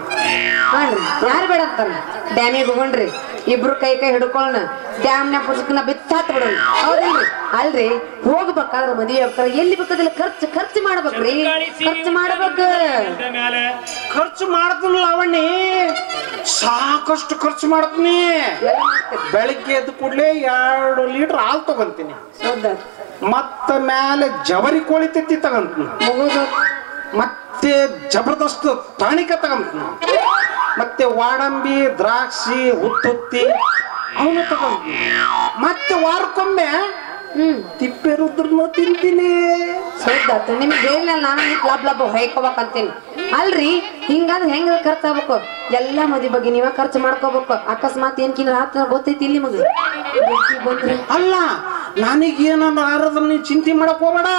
ಯಾರು ಬೇಡ ಅಂತಾರ ಡ್ಯಾಮಿಗೆ ಹೋಗೋಣ್ರಿ. ಇಬ್ರು ಕೈ ಹಿಡ್ಕೊಳ್ಳೋಣ ಡ್ಯಾಮ್ನ ಪುಸ್ತಕನ ಬಿತ್ತಾತ್ ಬಿಡೋಣ. ಹೌದಲ್ರಿ? ಅಲ್ರಿ ಹೋಗ್ಬೇಕಾದ್ರೆ ಮದುವೆ ಆಗ್ತಾರ ಎಲ್ಲಿ ಬೇಕಾದ್ರೆ ಖರ್ಚು ಮಾಡ್ಬೇಕ್ರಿ. ಖರ್ಚು ಮಾಡ್ಬೇಕು. ಖರ್ಚು ಮಾಡತೀನಿ ಲಾವಣ್ಣಿ, ಸಾಕಷ್ಟು ಖರ್ಚು ಮಾಡ್ತೀನಿ. ಬೆಳಿಗ್ಗೆ ಎದ್ದು ಕೂಡ್ಲೆ 2 ಲೀಟರ್ ಹಾಲು ತಗೊಂತೀನಿ. ಮತ್ತ ಮೇಲೆ ಜವರಿ ಕೋಳಿ ತೆತ್ತಿ ತಗೊಂತೀನಿ. ಮತ್ತೆ ಜಬರ್ದಸ್ತ್ ತಾಣಿಕ ತಗೊಂತೀನಿ. ಮತ್ತೆ ವಾಡಂಬಿ ದ್ರಾಕ್ಷಿ ಉತ್ತುತ್ತಿ ಅವನು ತಗೊಂತೀನಿ. ಮತ್ತೆ ವಾರಕ್ಕೊಮ್ಮೆ ತಿಪ್ಪೆ ರುದ್ರನು ತಿಂತೀನಿ. ಸೌದಾತು ನಿಮ್ಗೆ ಹೇಳಿಲ್ಲ ನಾನು ಲಬ್ ಹೊಯ್ಕೋಬೇಕಂತೀನಿ. ಅಲ್ರಿ ಹಿಂಗಾದ್ರೆ ಹೆಂಗ ಖರ್ಚು ಆಗ್ಬೇಕು? ಎಲ್ಲಾ ಮದಿ ಬಗ್ಗೆ ನೀವ ಖರ್ಚು ಮಾಡ್ಕೋಬೇಕು. ಅಕಸ್ಮಾತ್ ಏನ್ಕಿನ ರಾತ್ರಿ ಗೊತ್ತೈತಿ ಇಲ್ಲಿ ಮಗ ಬಂದ್ರೆ ಅಲ್ಲ ನನಗೇನನ್ನ ಆರದ ನೀ ಚಿಂತೆ ಮಾಡಕ್ ಹೋಗ್ಬೇಡ.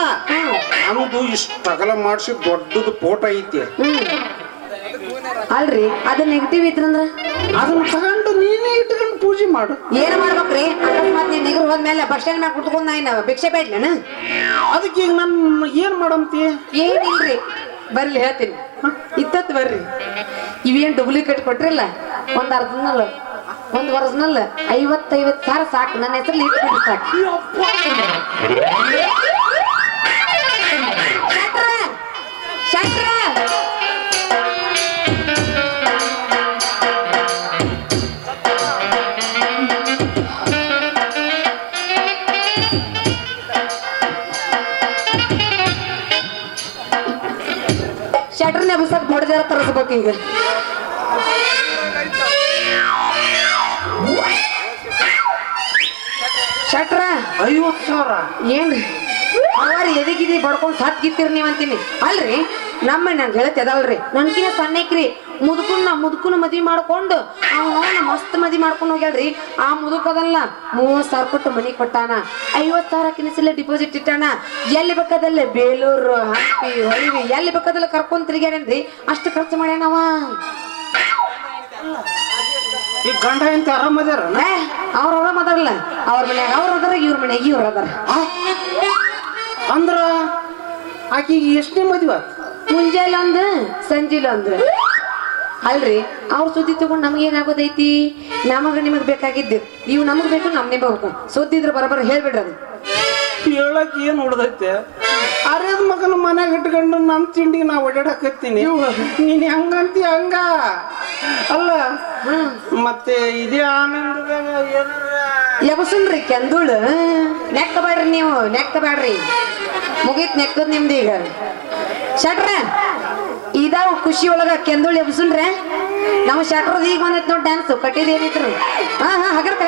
ನಮ್ದು ಇಷ್ಟಗಲ ಮಾಡಿಸಿ ದೊಡ್ಡದು ಫೋಟೋ ಐತಿ. ಅಲ್ರಿ ಅದು ನೆಗೆಟಿವ್ ಇದ್ರಂದ್ರ ಅದನ್ನ ತಗೊಂಡು ನೀನೇ ಇಟ್ಕೊಂಡು ಪೂಜೆ ಮಾಡು. ಏನ್ ಮಾಡ್ಬೇಕ್ರಿ? ಅಕಸ್ಮಾತ್ ನೀನ್ ನಿಗರ್ ಹೋದ್ಮೇಲೆ ಬಸ್ ಸ್ಟ್ಯಾಂಡ್ ಮ್ಯಾಗ ಕುತ್ಕೊಂಡ್ ನಾ ಭಿಕ್ಷೆ ಬೇಡ್ಲೇನ? ಅದಕ್ಕೆ ಈಗ ನನ್ ಏನ್ ಮಾಡಂತಿ? ಏನಿಲ್ರಿ ಬರ್ಲಿ ಹೇಳ್ತೀನಿ ಇತ್ತತ್ ಬರ್ರಿ ಇವೇನ್ ಡೂಪ್ಲಿಕೇಟ್ ಕೊಟ್ರಿಲ್ಲ ಒಂದ್ ಅರ್ಧನಲ್ಲ ಒಂದ್ ಒರಿಜಿನಲ್ 50,000 ಸಾಕು ನನ್ನ ಹೆಸರು ಇಟ್ಬಿಟ್ಟು ಸಾಕು ಶಟ್ರ ಶಟ್ರನ್ನ ಎಬ್ಸಕ್ ಬಡಜಾರ ತರಿಸ್ಬೇಕು ಈಗ ಶಟ್ರ 50,000 ಏನ್ರಿ ಅವ್ರ ಎದಗಿದಿ ಬಡ್ಕೊಂಡ್ ಸತ್ ಗಿತ್ತೀರಿ ನೀವ್ ಅಂತೀನಿ ಅಲ್ರಿ ನಮ್ಮ ನಂಗೆ ಹೇಳತ್ ಅದಲ್ರಿ ನನ್ಕಿನ ಸಣ್ಣಕ್ರಿ ಮುದುಕುನ ಮದ್ವಿ ಮಾಡ್ಕೊಂಡು ಅವನ ಮಸ್ತ್ ಮದ್ವಿ ಮಾಡ್ಕೊಂಡು ಹೋಗ್ಯಾಳ್ರಿ ಆ ಮುದುಕದಲ್ಲ 30,000 ಕೊಟ್ಟು ಮನಿ ಕೊಟ್ಟಾನ 50,000 ಕಿನಿಸಲ್ಲ ಡಿಪಾಸಿಟ್ ಇಟ್ಟಾನ ಎಲ್ಲಿ ಬೇಕಾದಲ್ಲೇ ಬೇಲೂರು ಹಂಪಿ ಹೊಳಿವಿ ಎಲ್ಲಿ ಬೇಕಾದಲ್ಲ ಕರ್ಕೊಂಡ್ ತಿರ್ಗ್ಯಾರೇನ್ರಿ ಅಷ್ಟು ಖರ್ಚು ಮಾಡ್ಯಾನವ ಈ ಗಂಡ ಎಂತ ಆರಾಮದಾರ ಅವ್ರ ಆರಾಮದಾರಲ್ಲ ಅವ್ರ ಮನ್ಯಾಗ ಅವ್ರ ಅದಾರ ಇವ್ರ ಮನ್ಯಾಗ ಇವ್ರ ಅದಾರ ಅಂದ್ರ ಆಕಿಗೆ ಎಷ್ಟನೇ ಮದ್ವೆ ಮುಂಜಾನೆ ಒಂದು ಸಂಜೆಲ ಒಂದು ಅಲ್ರಿ ಅವ್ರ ಸುದ್ದಿ ತಗೊಂಡ್ ನಮಗೇನಾಗೋದೈತಿ ನಮಗ ನಿಮಗ್ ಬೇಕಾಗಿದ್ದು ಇವ್ ನಮಗ್ ಬೇಕು ನಮ್ನೇ ಬೇಕು ಸುದ್ದಿ ಇದ್ರ ಬರಬರ ಹೇಳ್ಬಿಡ್ರಿ ಅದು ಹೇಳಕ್ ಏನ್ ಉಳ್ದೈತೆ ಅರೇದ್ ಮಗನ ಮನ್ಯಾಗ ಇಟ್ಕೊಂಡು ನನ್ ತಿಂಡಿಗೆ ನಾ ಓಡಾಡಕತ್ತೀನಿ ನೀನ್ ಹೆಂಗಂತಿ ಹಂಗ ಅಲ್ಲ ಮತ್ತೆ ಇದೇ ಆನಂದದಾಗ ಏನಾರ ಎಬಸುನ್ರಿ ಕೆಂದುಳು ನೆಕ್ಕಬೇಡ್ರಿ ನೀವು ನೆಕ್ಕಬೇಡ್ರಿ ಮುಗೀತ್ ನೆಕ್ಕದ್ ನಿಮ್ದು ಈಗ ಶಟ್ರ ಇದಾವ ಖುಷಿ ಒಳಗ ಕೆಂದುಳು ಎಬಸುನ್ರೆ ನಮ್ಮ ಶಟ್ರದ ಈಗ ಬಂದೈತ್ ನೋಡ್ ಡ್ಯಾನ್ಸ್ ಕಟ್ಟಿದ ಏನೈತ್ರು ಹಾ ಹಗರ್ಕ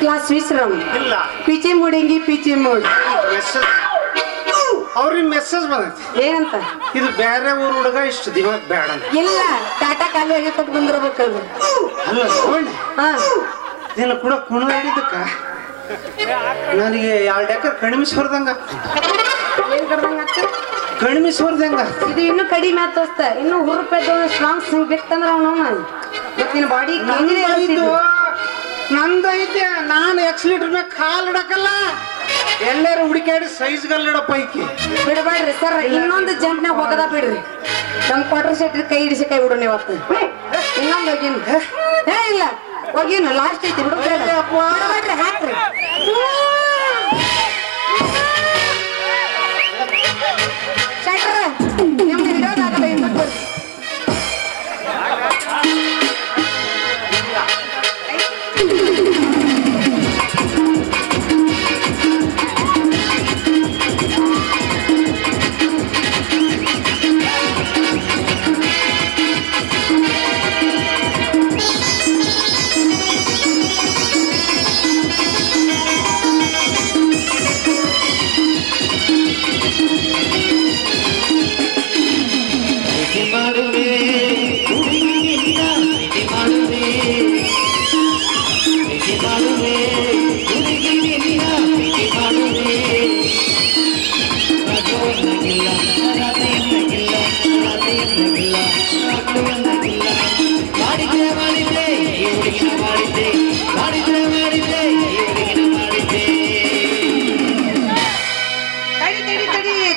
क्लास विश्राम ಇಲ್ಲ पीछे मुड़ेंगी पीछे मुड़ ಮೆಸೇಜ್ ಅವ್ರಿಗೆ ಮೆಸೇಜ್ ಬಂದೈತಿ ಏನಂತ ಇದು ಬೇರೆ ಊರ್ ಹುಡುಗ ಇಷ್ಟು ದಿಮಾಗ್ ಬೇಡ ಅಂತ. ಇಲ್ಲ ಟಾಟಾ ಖಾಲಿ ಆಗಿ ಕೊಟ್ಟು ಬಂದಿರ್ಬೇಕಲ್ರಿ ಅಲ್ಲ ನೋಡಿ ಹಾ ದಿನ ಕೂಡ ಕುಣ ಹಿಡಿದಕ್ಕ ನನಗೆ 2 ಎಕರೆ ಕಡಿಮೆ ಹೊರದಂಗ ಏನ್ ಕಡ್ದಂಗ ಕಡಿಮೆ ಹೊರದಂಗ ಇದು ಇನ್ನೂ ಕಡಿಮೆ ಆತೋಸ್ತ ಇನ್ನು ರೂಪಾಯಿ ಸ್ಟ್ರಾಂಗ್ ಸಿಂಗ್ ಬೇಕಂದ್ರ ಅವನು ಮತ್ ನಿನ್ನ ಬಾಡಿ ನಂದೈತೆ ನಾನು ಎಕ್ಸ್ಲೀಟರ್ ಮ್ಯಾಗ ಕಾಲ್ ಇಡಕಲ್ಲ ಎಲ್ಲರೂ ಹುಡುಕಾಡಿ ಸೈಜ್ ಗಲ್ಲಿಡ ಪೈಕಿ ಬಿಡಬೇಡ್ರಿ ಸರ್ ಇನ್ನೊಂದು ಜಂಪ್ನಾಗ ಹೋಗದ ಬಿಡ್ರಿ ನಮ್ ಕ್ವಾರ್ಟರ್ ಸೆಟ್ರಿ ಕೈ ಹಿಡಿಸಿ ಕೈ ಬಿಡೋಣ ಇವತ್ತು ಇನ್ನೊಂದು ಹೋಗಿನ್ ಏ ಇಲ್ಲ ಹೋಗಿನ ಲಾಸ್ಟ್ ಐತಿ ಬಿಡ್ರಿ ಹಾಕ್ರಿ ಶಟ್ರ ನಿಮ್ದು ಹಿಡಿಯೋದಾಗಲ್ಲ ಇನ್ನೊಂದು ಬರ್ರಿ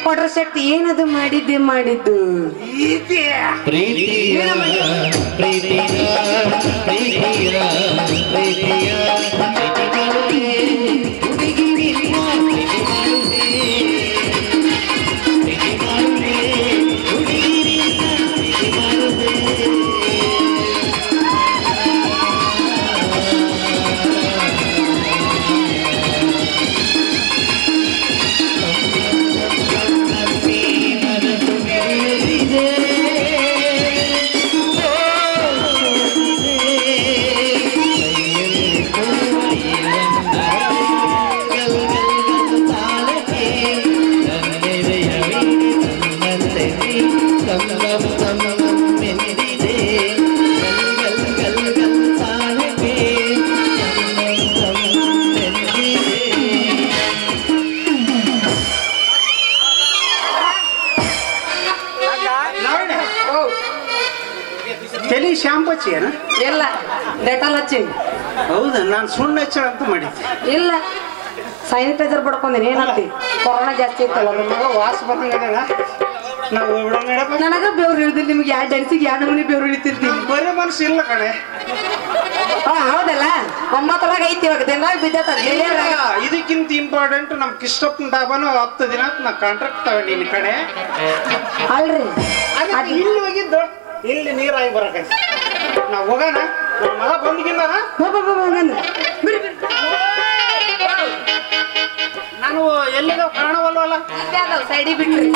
ಕ್ವಾರ್ಟರ್ ಸೆಟ್ ಏನದು ಮಾಡಿದ್ದು ತಲೆ ಶಾಂಪು ಹಚ್ಚಿಯನ ಇಲ್ಲ ಡೆಟಾಲ್ ಹಚ್ಚಿ ಹೌದಾ ನಾನು ಸುಣ್ಣ ಹಚ್ಚ ಅಂತ ಮಾಡಿದ್ದೆ ಇಲ್ಲ ಸ್ಯಾನಿಟೈಸರ್ ಬಡ್ಕೊಂಡೇನೆ ಏನಂತಿ ಕೊರೋನಾ ಜಾಸ್ತಿ ಇತ್ತಲ್ಲ ಅದಕ್ಕೆ. ವಾಸ ಬಂದಂಗ ನಾವು ಹೋಗ್ಬಿಡೋಣ. ನನಗ ಬೆವ್ರು ಹಿಡಿದಿಲ್ಲ. ನಿಮ್ಗೆ ಎರಡು ಡನ್ಸಿಗೆ ಎರಡು ನಮೂನಿ ಬೆವ್ರು ಹಿಡಿತಿರ್ತೀನಿ. ಬರೀ ಮನಸ್ಸು ಇಲ್ಲ ಕಣೆ. ಹೌದಲ್ಲ 9 ಐತಿ ಇವಾಗ ದಿನ ಬಿದ್ದತ್ತ. ಇದಕ್ಕಿಂತ ಇಂಪಾರ್ಟೆಂಟ್ ನಮ್ ಕಿಷ್ಟಪ್ಪನ ಡಾಬಾನು 10 ದಿನ ನಾ ಕಾಂಟ್ರಾಕ್ಟ್ ತಗೊಂಡಿನಿ ಕಣೆ. ಅಲ್ರಿ ಅದಕ್ಕೆ ಇಲ್ಲಿ ಹೋಗಿದ್ದು ಇಲ್ಲಿ ನೀರಾಗಿ ಬರಕ ನಾವ್ ಹೋಗೋಣ. ನಮ್ಮ ಮಗ ಬಂದಿಗಿಲ್ಲ ನಾನು ಎಲ್ಲಿದಾವ್ ಕಾಣವಲ್ವಲ್ಲ. ಸೈಡಿ ಬಿಟ್ರಿ.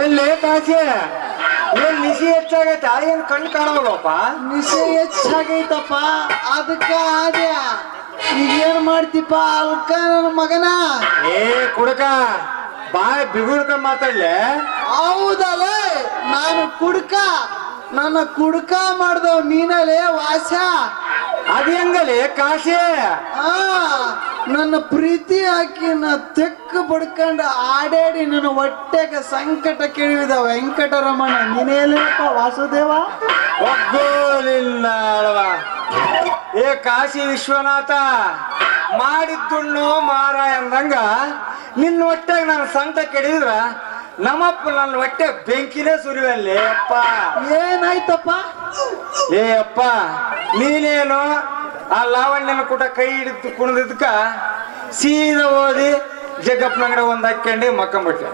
ಎಲ್ಲಿ ಕಾಸೆ ಏನ್ ನಿಶಿ ಹೆಚ್ಚಾಗೈತ? ಏನ್ ಕಣ್ಣು ಕಾಣವಲ್ಲಪ್ಪ. ನಿಶಿ ಹೆಚ್ಚಾಗೈತಪ್ಪ, ಅದಕ್ಕ ಆದ್ಯ. ಈಗೇನ್ ಮಾಡ್ತಿಪ್ಪ ಅಲ್ಕ ನನ್ನ ಮಗನ? ಏ ಕುಡಕ ಬಾಯ್ ಬಿಗುಡ್ಕ ಮಾತಾಡ್ಲೆ. ಹೌದಲ್ಲ, ನಾನು ಕುಡ್ಕ, ನನ್ನ ಕುಡ್ಕ ಮಾಡ್ದವ್ ನೀನಲ್ಲೇ ವಾಸ. ಅದ ಹೆಂಗಲೇ ಕಾಸೆ? ನನ್ನ ಪ್ರೀತಿ ಹಾಕಿ ನಾ ತೆಕ್ಕ ಬಡ್ಕೊಂಡು ಆಡಾಡಿ ನನ್ನ ಹೊಟ್ಟೆಗೆ ಸಂಕಟ ಕೇಳಿದ ವೆಂಕಟರಮಣ ನೀನೇನಪ್ಪ ವಾಸುದೇವ? ಒಗ್ಗೋಲಿಲ್ಲ ಅಳವ. ಏ ಕಾಶಿ ವಿಶ್ವನಾಥ, ಮಾಡಿದ್ದುಣ್ಣು ಮಾರ ಎಂದಂಗ ನಿನ್ನ ಹೊಟ್ಟೆಗೆ ನಾನು ಸಂಕಟ ಕೆಡಿದ್ರ ನಮ್ಮಪ್ಪ ನನ್ನ ಹೊಟ್ಟೆ ಬೆಂಕಿನೇ ಸುರಿವಲ್ಲಿ ಅಪ್ಪ. ಏನಾಯ್ತಪ್ಪ? ಏ ಅಪ್ಪ, ನೀನೇನು ಆ ಲಾವಣ್ಯನ ಕೂಟ ಕೈ ಹಿಡಿದು ಕುಣಿದಕ್ಕ ಸೀದಾ ಓದಿ ಜಗ್ಗಪ್ಪನಗಡೆ ಒಂದ್ ಹಾಕೊಂಡು ಮಕ್ಕಂಬಿಟ್ಟೆ.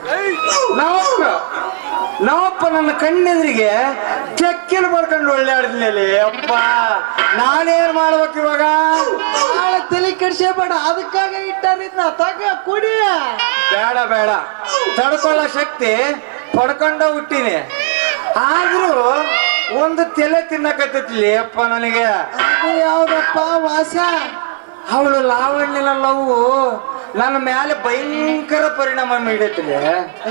ನಮ್ಮಪ್ಪ ನನ್ನ ಕಣ್ಣೆದ್ರಿಗೆ ಚೆಕ್ಕಿನ ಬರ್ಕೊಂಡು ಒಳ್ಳೆಯಾಡಿದ್ಮೇಲೆ ಅಪ್ಪ ನಾನೇನ್ ಮಾಡ್ಬೇಕು ಇವಾಗ? ತಲೆ ಕೆಡ್ಸೇಬೇಡ, ಅದಕ್ಕಾಗ ಇಟ್ಟಾರಿದ್ನ ತಗ ಕುಡಿ. ಬೇಡ ಬೇಡ, ತಡ್ಕೊಳ್ಳೋ ಶಕ್ತಿ ಪಡ್ಕೊಂಡ ಹುಟ್ಟಿನಿ. ಆದ್ರೂ ಒಂದು ತಲೆ ತಿನ್ನಕತ್ತೈತಿ ಅಪ್ಪ ನನಗೆ. ಯಾವ್ದಪ್ಪ ವಾಸ? ಅವಳು ಲಾವಣ್ಯನ ಲವ್ ನನ್ನ ಮೇಲೆ ಭಯಂಕರ ಪರಿಣಾಮ ಬೀಳೈತಿಲೆ.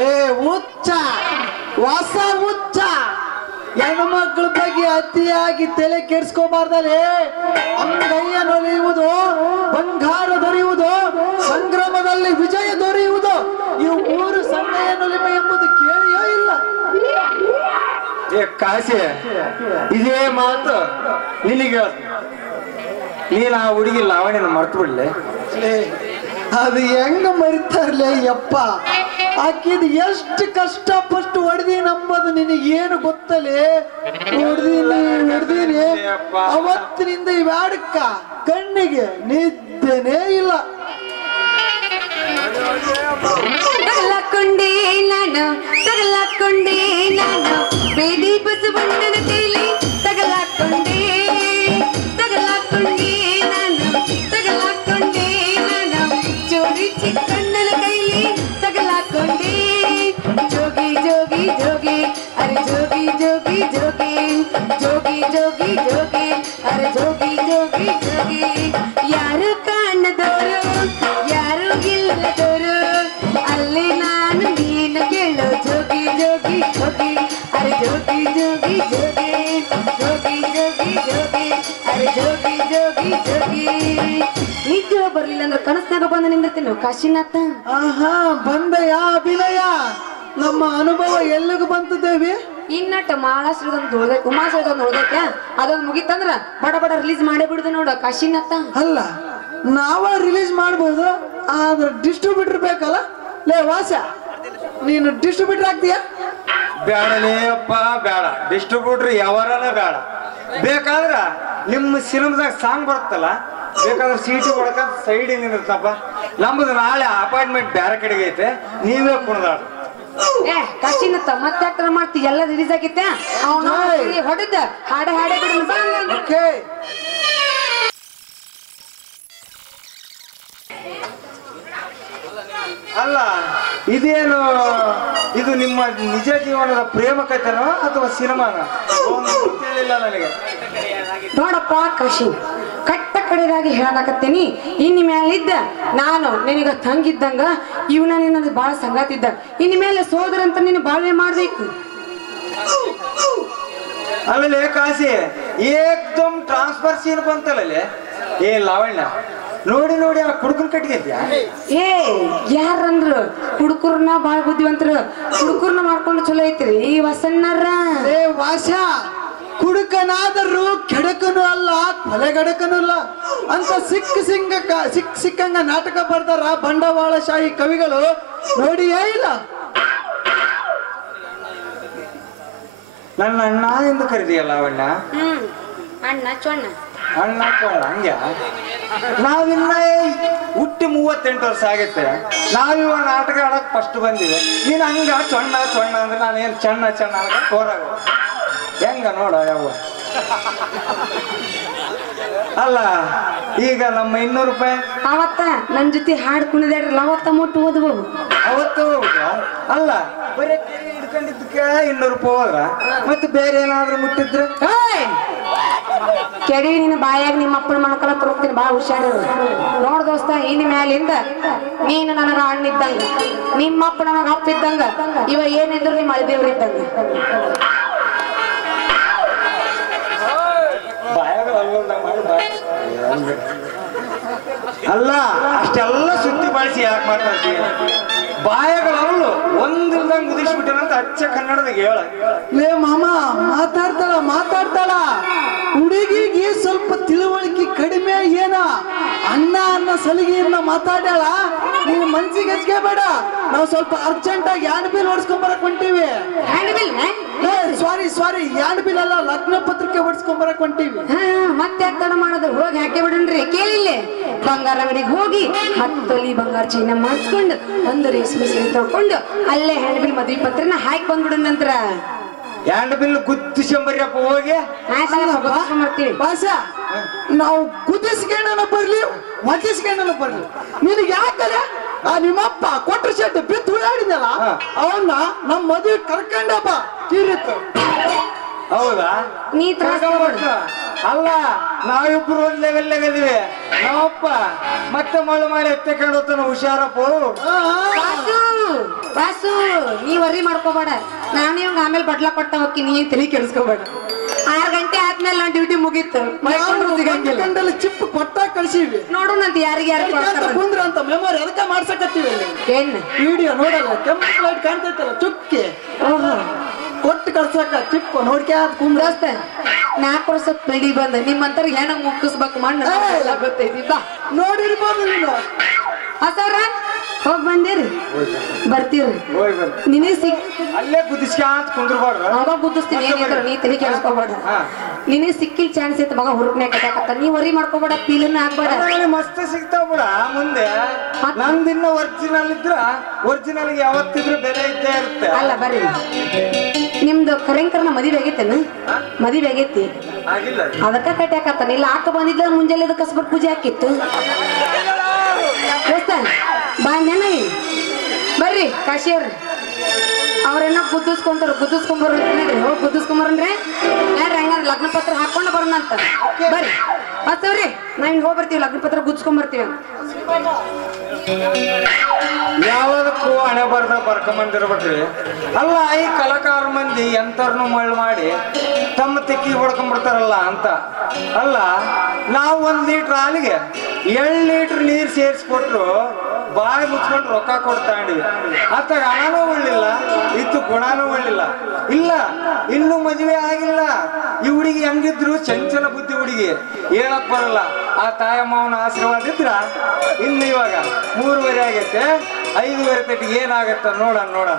ಏ ಹುಚ್ಚ ವಾಸ, ಹುಚ್ಚ. ಹೆಣ್ಮಕ್ಳ ಬಗ್ಗೆ ಅತಿಯಾಗಿ ತಲೆ ಕೆಡ್ಸ್ಕೋಬಾರ್ದಲೇ. ಅಂಗೈಯ ನೊಲಿಯುವುದು, ಬಂಗಾರ ದೊರೆಯುವುದು, ಸಂಗ್ರಾಮದಲ್ಲಿ ವಿಜಯ ದೊರೆಯುವುದು, ಈ ಊರು ಸಂಗಯ್ಯ ನೊಲಿಮೆ ಎಂಬುದು ಕೇಳಿಯೋ ಇಲ್ಲ? ಏ ಕಾಸೆ, ಇದೇ ಮಾತು ನಿನಗೆ ನೀನ್ ಆ ಹುಡುಗಿ ಲಾವಣ್ಯನ ಮರ್ತು ಬಿಡ್ಲೆ. ಅದು ಹೆಂಗ ಮರಿತಾರ್ಲೆ ಯಪ್ಪ? ಆಕಿದ್ ಎಷ್ಟು ಕಷ್ಟಪಟ್ಟು ಹೊಡೆದೀನಿ ನಂಬದು ನಿನಗೇನು ಗೊತ್ತಲೇ? ಹೊಡೆದೀನಿ ಅವತ್ತಿನಿಂದ ಇವ್ಯಾಡಕ್ಕ ಕಣ್ಣಿಗೆ ನಿದ್ದೆನೇ ಇಲ್ಲ. ತಗಲಾಕೊಂಡೆ ನಾನು ಬೇಡಿ ಬಸವಣ್ಣನ ಕೈಲಿ ತಗಲಾಕೊಂಡೆ ನಾನು ಜೋಗಿ ಚಿಕ್ಕಣ್ಣನ ಕೈಲಿ ತಗಲಾಕೊಂಡೆ. ಜೋಗಿ ಜೋಗಿ ಜೋಗಿ ಅರೆ ಜೋಗಿ ಜೋಗಿ ಜೋಗಿ ಜೋಗಿ ಜೋಗಿ ಜೋಗಿ ಅರೆ ಜೋಗಿ ಜೋಗಿ ಜೋಗಿ. ಯಾರು ಕಾಣದವರು, ಯಾರು ಇಲ್ಲದವರು, ಅಲ್ಲಿ ನಾನು ನೀನು ಕೇಳು. ಜೋಗಿ ಜೋಗಿ ಜೋಗಿ ಅರೆ ಜೋಗಿ ಜೋಗಿ ಜೋಗಿ ಜೋಗಿ ಜೋಗಿ ಜೋಗಿ ಅರೆ ಜೋಗಿ ಜೋಗಿ ಜೋಗಿ. ನಿದ್ದೆ ಬರ್ಲಿಲ್ಲ ಅಂದ್ರೆ ಕನಸ್ನಾಗ ಬಂದು ನಿಂದಿರ್ತೀನಿ ಕಾಶಿನಾಥ. ಆಹಾ, ಬಂದೆಯ ಅಭಿನಯ? ನಮ್ಮ ಅನುಭವ ಎಲ್ಲಿಗೆ ಬಂತು ದೇವಿ? ಇನ್ನಟ್ಟು ಮಹಾರಾಷ್ಟ್ರದೊಂದು ಉಳ್ದೈತೆ, ಉಮಾಶ್ರದೊಂದು ಉಳ್ದೈತೆ. ಅದೊಂದು ಮುಗಿತಂದ್ರ ಬಡ ಬಡ ರಿಲೀಸ್ ಮಾಡೇ ಬಿಡುದು ನೋಡ ಕಾಶಿನಾಥ. ಅಲ್ಲ, ನಾವ ರಿಲೀಸ್ ಮಾಡ್ಬೋದು, ಆದ್ರೆ ಡಿಸ್ಟ್ರಿಬ್ಯೂಟರ್ ಬೇಕಲ್ಲ. ಲೇ ವಾಸ, ನೀನು ಡಿಸ್ಟ್ರಿಬ್ಯೂಟರ್ ಆಗ್ತೀಯ? ಬೇಡಲೇ ಅಪ್ಪ, ಬೇಡ. ಡಿಸ್ಟ್ರಿಬ್ಯೂಟರ್ ಯಾವಾರನ ಬೇಡ. ಬೇಕಾದ್ರ ನಿಮ್ಮ ಸಿನಿಮಾದಾಗ ಸಾಂಗ್ ಬರುತ್ತಲ್ಲ, ಬೇಕಾದ್ರೆ ಸೀಟು ಕೊಡಕ ಸೈಡ್ ನಿಂದಿರ್ತಪ್ಪ. ನಮ್ದು ನಾಳೆ ಅಪಾಯಿಂಟ್ಮೆಂಟ್ ಬೇರೆ ಕಡೆಗೆ ಐತೆ, ನೀವೇ ಕುಣದಾಡ. ಏ ಕಾಶಿನಾಥ, ಮತ್ತೆ ಯಾಕ್ತರ ಮಾಡ್ತಿ? ಎಲ್ಲ ರಿಲೀಸ್ ಆಗಿತ್ತೆ. ಅವನು ಹೊಡೆದ ಹಾಡೆ ಹಾಡೆ ಬಿಡು. ಅಲ್ಲ, ಇದೇನು ಇದು ನಿಮ್ಮ ನಿಜ ಜೀವನದ ಪ್ರೇಮ ಕಥೆನೋ ಅಥವಾ ಸಿನಿಮಾನ? ಹೇಳಿಲ್ಲ ನನಗೆ. ನೋಡಪ್ಪ ಕಾಶಿ, ಕಟ್ಟ ಕಡೆದಾಗಿ ಹೇಳಕತ್ತೀನಿ. ಇನ್ ಮೇಲಿದ್ದ ನಾನು ನಿನಗ ತಂಗಿದ್ದಂಗ, ಇವನ ನಿನ್ನದು ಬಾಳ ಸಂಗಾತಿದ್ದ. ಇನ್ ಮೇಲೆ ಸೋದರ ಅಂತ ನೀನು ಬಾಳ್ವೆ ಮಾಡ್ಬೇಕು. ಆಮೇಲೆ ಕಾಶಿ ಏಕ್ದಮ್ ಟ್ರಾನ್ಸ್ಫರ್ ಸೀನ್ ಬಂತಲ್ಲ. ಏ ಲಾವಣ್ಯ, ನೋಡಿ ನೋಡಿ ಆ ಕುಡುಕನ್ ಕಟ್ಗಿದ್ಯಾ ಏ ಯಾರಂದ್ರು ಹುಡುಕರ್ನ ಬಾಳ್ ಬುದ್ಧಿವಂತರು ಹುಡುಕರ್ನ ಮಾಡ್ಕೊಂಡು ಚಲೋ ಐತ್ರಿ ಈ ವಸಣ್ಣರ ಏ ವಾಸ ಕುಡುಕನಾದರೂ ಕೆಡಕನು ಅಲ್ಲ ಕೊಲೆಗಡಕನು ಅಲ್ಲ ಅಂತ ಸಿಕ್ಕಂಗ ನಾಟಕ ಬರ್ತಾರ ಬಂಡವಾಳಶಾಹಿ ಕವಿಗಳು ನೋಡಿಯೇ ಇಲ್ಲ. ನನ್ನ ಅಣ್ಣ ಎಂದು ಕರೀದಿಯಲ್ಲ ಅವಣ್ಣ ಅಣ್ಣ ಚೊಣ್ಣ ಅಣ್ಣ ಹಂಗ್ಯಾ ನಾವಿನ್ನ ಹುಟ್ಟಿ 38 ವರ್ಷ ಆಗೈತೆ ನಾವಿವ ನಾಟಕ ಆಡಕ್ ಫಸ್ಟ್ ಬಂದಿವೆ ನೀನ್ ಹಂಗ ಚೊಣ್ಣ ಚೊಣ್ಣ ಅಂದ್ರೆ ನಾನೇನ್ ಚೆನ್ನ ಚೆನ್ನ ತೋರಾಗ ಹೆಂಗ ನೋಡ ಯಾವ ಅಲ್ಲ ಈಗ ನಮ್ಮ 200 ರೂಪಾಯಿ ಅವತ್ತ ನನ್ ಜೊತೆ ಹಾಡ್ ಕುಣಿದಾಡ್ರಲ್ಲ ಅವತ್ತ ಮುಟ್ಟು ಓದ್ಬೋ ಅವತ್ತು ಅಲ್ಲ ಬರೀ ಹಿಡ್ಕೊಂಡಿದ್ದಕ್ಕೆ 200 ರೂಪಾಯಿ ಹೋದ್ರ ಮತ್ತೆ ಬೇರೆ ಏನಾದ್ರು ಮುಟ್ಟಿದ್ರೆ ಕೆಡಿ ನಿನ್ನ ಬಾಯಾಗ ನಿಮ್ಮ ಅಪ್ಪನ ಮಣಕಲ ತೊಗೊಳ್ತೀನಿ ಬಾ ಹುಷಾರು ನೋಡ್ ದೋಸ್ತ ಇನ್ ಮ್ಯಾಲಿಂದ ನೀನು ನನಗ ಹಣ್ಣಿದ್ದಂಗ ನಿಮ್ಮಪ್ಪ ನನಗ ಅಪ್ಪಿದ್ದಂಗ ಇವ ಏನಿದ್ರು ನಿಮ್ಮ ಅಳ್ದೇವ್ರ ಇದ್ದಂಗ ಅಲ್ಲ ಅಷ್ಟೆಲ್ಲ ಸುದ್ದಿ ಬಳಸಿ ಯಾಕೆ ಮಾತಾಡ್ತೀವಿ ಬಾಯಗಳವಳು ಒಂದಿಲ್ದಂಗ್ ಮುದಿಸ್ಬಿಟ್ಟೇನಂತ ಅಚ್ಚ ಕನ್ನಡದಾಗ ಹೇಳ ಲೇ ಮಾಮ ಮಾತಾಡ್ತಾಳ ಹುಡುಗಿಗೆ ಸ್ವಲ್ಪ ತಿಳುವಳಿಕೆ ಕಡಿಮೆ ಏನ ಅನ್ನ ಸಲಿಗೆಯನ್ನ ಮಾತಾಡ್ಯಾಳ ನೀನು ಮನ್ಸಿಗೆ ಹಚ್ಕೋಬೇಡ ನಾವು ಸ್ವಲ್ಪ ಅರ್ಜೆಂಟ್ ಆಗಿ ಯಾನ್ ಬಿಲ್ ಹೊಡ್ಸ್ಕೊಂಡ್ ಬರಕ್ ಹೊಂಟೀವಿ ಸಾರಿ ಯಾನ್ ಬಿಲ್ ಅಲ್ಲ ಲಗ್ನ ಪತ್ರಿಕೆ ಹೊಡ್ಸ್ಕೊಂಡ್ ಬರಕ್ ಹೊಂಟೀವಿ ಮತ್ತೆ ತಡ ಮಾಡೋದು ಹೋಗಿ ಹಾಕಿ ಬಿಡನ್ರಿ ಕೇಳಿಲ್ಲ ಬಂಗಾರ ಅಂಗಡಿಗೆ ಹೋಗಿ 10 ತೊಲಿ ಬಂಗಾರ ಚೈನ ಮಾಡಿಸ್ಕೊಂಡು ಒಂದು ರೇಷ್ಮೆ ಸೀರೆ ತಗೊಂಡು ಅಲ್ಲೇ ಹ್ಯಾಂಡ್ ಬಿಲ್ ಮದ್ವಿ ಪತ್ರನ ಹಾಕಿ ಬಂದ್ಬಿಡ ನಂತರ ಯಾಂಡ್ ಬಿಲ್ ಗುದ್ದಿಸಂಬರಿಯಪ್ಪ ಹೋಗಿ ಮಾಡ್ತೀವಿ ಭಾಷ ನಾವು ಗುದ್ದಿಸ್ಕೊಂಡನ ಬರ್ಲಿ ಮದ್ದಿಸ್ಕೊಂಡನ ಬರ್ಲಿ ನಿನಗೆ ಯಾಕಲ್ಲ ಆ ನಿಮ್ಮಪ್ಪ ಕೊಟ್ರ ಶೆಟ್ಟಿ ಬಿತ್ತು ಹುಳಾಡಿದಲ್ಲ ಅವನ್ನ ನಮ್ಮ ಮದುವೆ ಕರ್ಕೊಂಡಪ್ಪ ತೀರಿತ್ತು ಹೌದಾ ನೀ ತ್ರಾಸ ಅಲ್ಲ ನಾವಿಬ್ರು ಒಂದ್ ಲೆವೆಲ್ನಾಗದಿವಿ ನಮ್ಮಪ್ಪ ಮತ್ತೆ ಮಳೆ ಮಾಡಿ ಎತ್ತಕೊಂಡು ಹೋಗ್ತಾನ ಹುಷಾರಪ್ಪ ಬಾಸು ನೀ ವರ್ರಿ ಮಾಡ್ಕೋಬೇಡ ನಾನು ಇವಂಗ ಆಮೇಲೆ ಬಡ್ಲ ಕೊಟ್ಟ ಹೋಗಿ ನೀ ತಲೆ ಕೆಡಿಸ್ಕೋಬೇಡ 6 ಗಂಟೆ ಆದ್ಮೇಲೆ ನಾನು ಡ್ಯೂಟಿ ಮುಗೀತು ಸಿಗಂಗಿಲ್ಲ ಚಿಪ್ ಕೊಟ್ಟ ಕಳ್ಸೀವಿ ನೋಡೋಣಂತ ಯಾರಿಗೆ ಕುಂದ್ರ ಅಂತ ಮೆಮೊರಿ ಅದಕ್ಕೆ ಮಾಡ್ಸಕತ್ತೀವಿ ಏನ್ ವಿಡಿಯೋ ನೋಡಲ್ಲ ಕೆಂಪು ಲೈಟ್ ಕಾಣ್ತೈತಲ್ಲ ಚುಕ್ಕಿ ಕೊಟ್ಟು ಕಳ್ಸಕ ಚಿಪ್ ನೋಡ್ಕೆ ದೋಸ್ತ 4 ವರ್ಷ ಪಿಡಿ ಬಂದ ನಿಮ್ಮಂತರ ಹೆಣ ಮುಕ್ಕಿಸ್ಬೇಕು ಮಣ್ಣು ಗೊತ್ತೈತಿ ಬಾ ನೋಡಿರ್ಬೋದು ನೀನು ಸರ ಹೋಗ್ ಬಂದಿರಿ ಬರ್ತೀರಿ ನಿನಗೆ ಅಲ್ಲೇ ಗುದ್ದಿಸ್ಕೊಂತ ಕುಂದ್ರಬಾರ್ದು ಅವಾಗ ಗುದ್ದಿಸ್ತೀನಿ ಏನಿದ್ರು ನೀ ತಲೆ ಕೆಡಿಸ್ಕೋಬೇಡ ನಿನಗೆ ಸಿಕ್ಕಿಲ್ ಚಾನ್ಸ್ ಐತೆ ಮಗ ಹುರುಪ್ನೆ ಕಟ್ಟಾಕತ್ತ ನೀ ವರಿ ಮಾಡ್ಕೋಬೇಡ ಪೀಲನ್ನ ಹಾಕ್ಬೇಡ ಮಸ್ತ್ ಸಿಗ್ತಾವ ಬಿಡ ಮುಂದೆ ನಮ್ದಿನ್ನ ಒರಿಜಿನಲ್ ಇದ್ರ ಒರಿಜಿನಲ್ ಯಾವತ್ತಿದ್ರು ಬೆಲೆ ಇದ್ದೇ ಇರುತ್ತೆ ಅಲ್ಲ ಬರ್ರಿ ನಿಮ್ದು ಕರೆಂಕರ್ನ ಮದುವೆ ಆಗೈತೇನು ಮದುವೆ ಆಗೈತಿ ಆಗಿಲ್ಲ ಅದಕ್ಕ ಕಟ್ಟಾಕತ್ತಾನ ಇಲ್ಲ ಹಾಕ ಬಂದಿದ್ದ ಮುಂಜಾನೆ ಕಸ್ಬಿಟ್ಟು ಪೂಜೆ ಹಾಕಿತ್ತು ಬಾ ನೆನವಿ ಬರ್ರಿ ಕಾಶಿಯವ್ರಿ ಅವ್ರೇನೋ ಗುದ್ದಿಸ್ಕೊಂಬರ್ರಿ ಹೋಗಿ ಗುದ್ದಿಸ್ಕೊಂಬರ್ರಿ ಯಾರು ಹಂಗ ಲಗ್ನ ಪತ್ರ ಹಾಕೊಂಡು ಬರೋಣ ಅಂತ ಬರ್ರಿ ಮತ್ತವ್ರಿ ನಾವ್ ಹೋಗಿ ಬರ್ತೀವಿ ಲಗ್ನ ಪತ್ರ ಗುದ್ಸ್ಕೊಂಬರ್ತೀವಿ ಯಾವದಕ್ಕೂ ಹಣೆ ಬರ್ದ ಬರ್ಕೊಂಬಂದಿರ್ಬಿಟ್ರಿ ಅಲ್ಲ ಈ ಕಲಾಕಾರ ಮಂದಿ ಎಂತರ್ನು ಮಳ್ ಮಾಡಿ ತಮ್ಮ ತಿಕ್ಕಿ ಹೊಡ್ಕೊಂಡ್ಬಿಡ್ತಾರಲ್ಲ ಅಂತ ಅಲ್ಲ ನಾವು 1 ಲೀಟರ್ ಹಾಲಿಗೆ 2 ಲೀಟರ್ ನೀರ್ ಸೇರಿಸ್ಕೊಟ್ರು ಬಾಯಿ ಮುಚ್ಕೊಂಡು ರೊಕ್ಕ ಕೊಡ್ತಾ ಇದ್ವಿ ಅತ್ತಾಗ ಹಣನೂ ಒಳ್ಳಿಲ್ಲ ಇತ್ತು ಗುಣನೂ ಒಳ್ಳಿಲ್ಲ ಇಲ್ಲ ಇನ್ನು ಮದುವೆ ಆಗಿಲ್ಲ ಈ ಹುಡುಗಿ ಹೆಂಗಿದ್ರು ಚಂಚಲ ಬುದ್ಧಿ ಹುಡುಗಿ ಹೇಳಕ್ ಬರಲ್ಲ ಆ ತಾಯಮ್ಮವನ ಆಶೀರ್ವಾದ ಇದ್ರ ಇನ್ನು ಇವಾಗ 3:30 ಆಗೈತೆ 5:30 ತಟ್ಟಿಗೆ ಏನಾಗತ್ತ ನೋಡೋಣ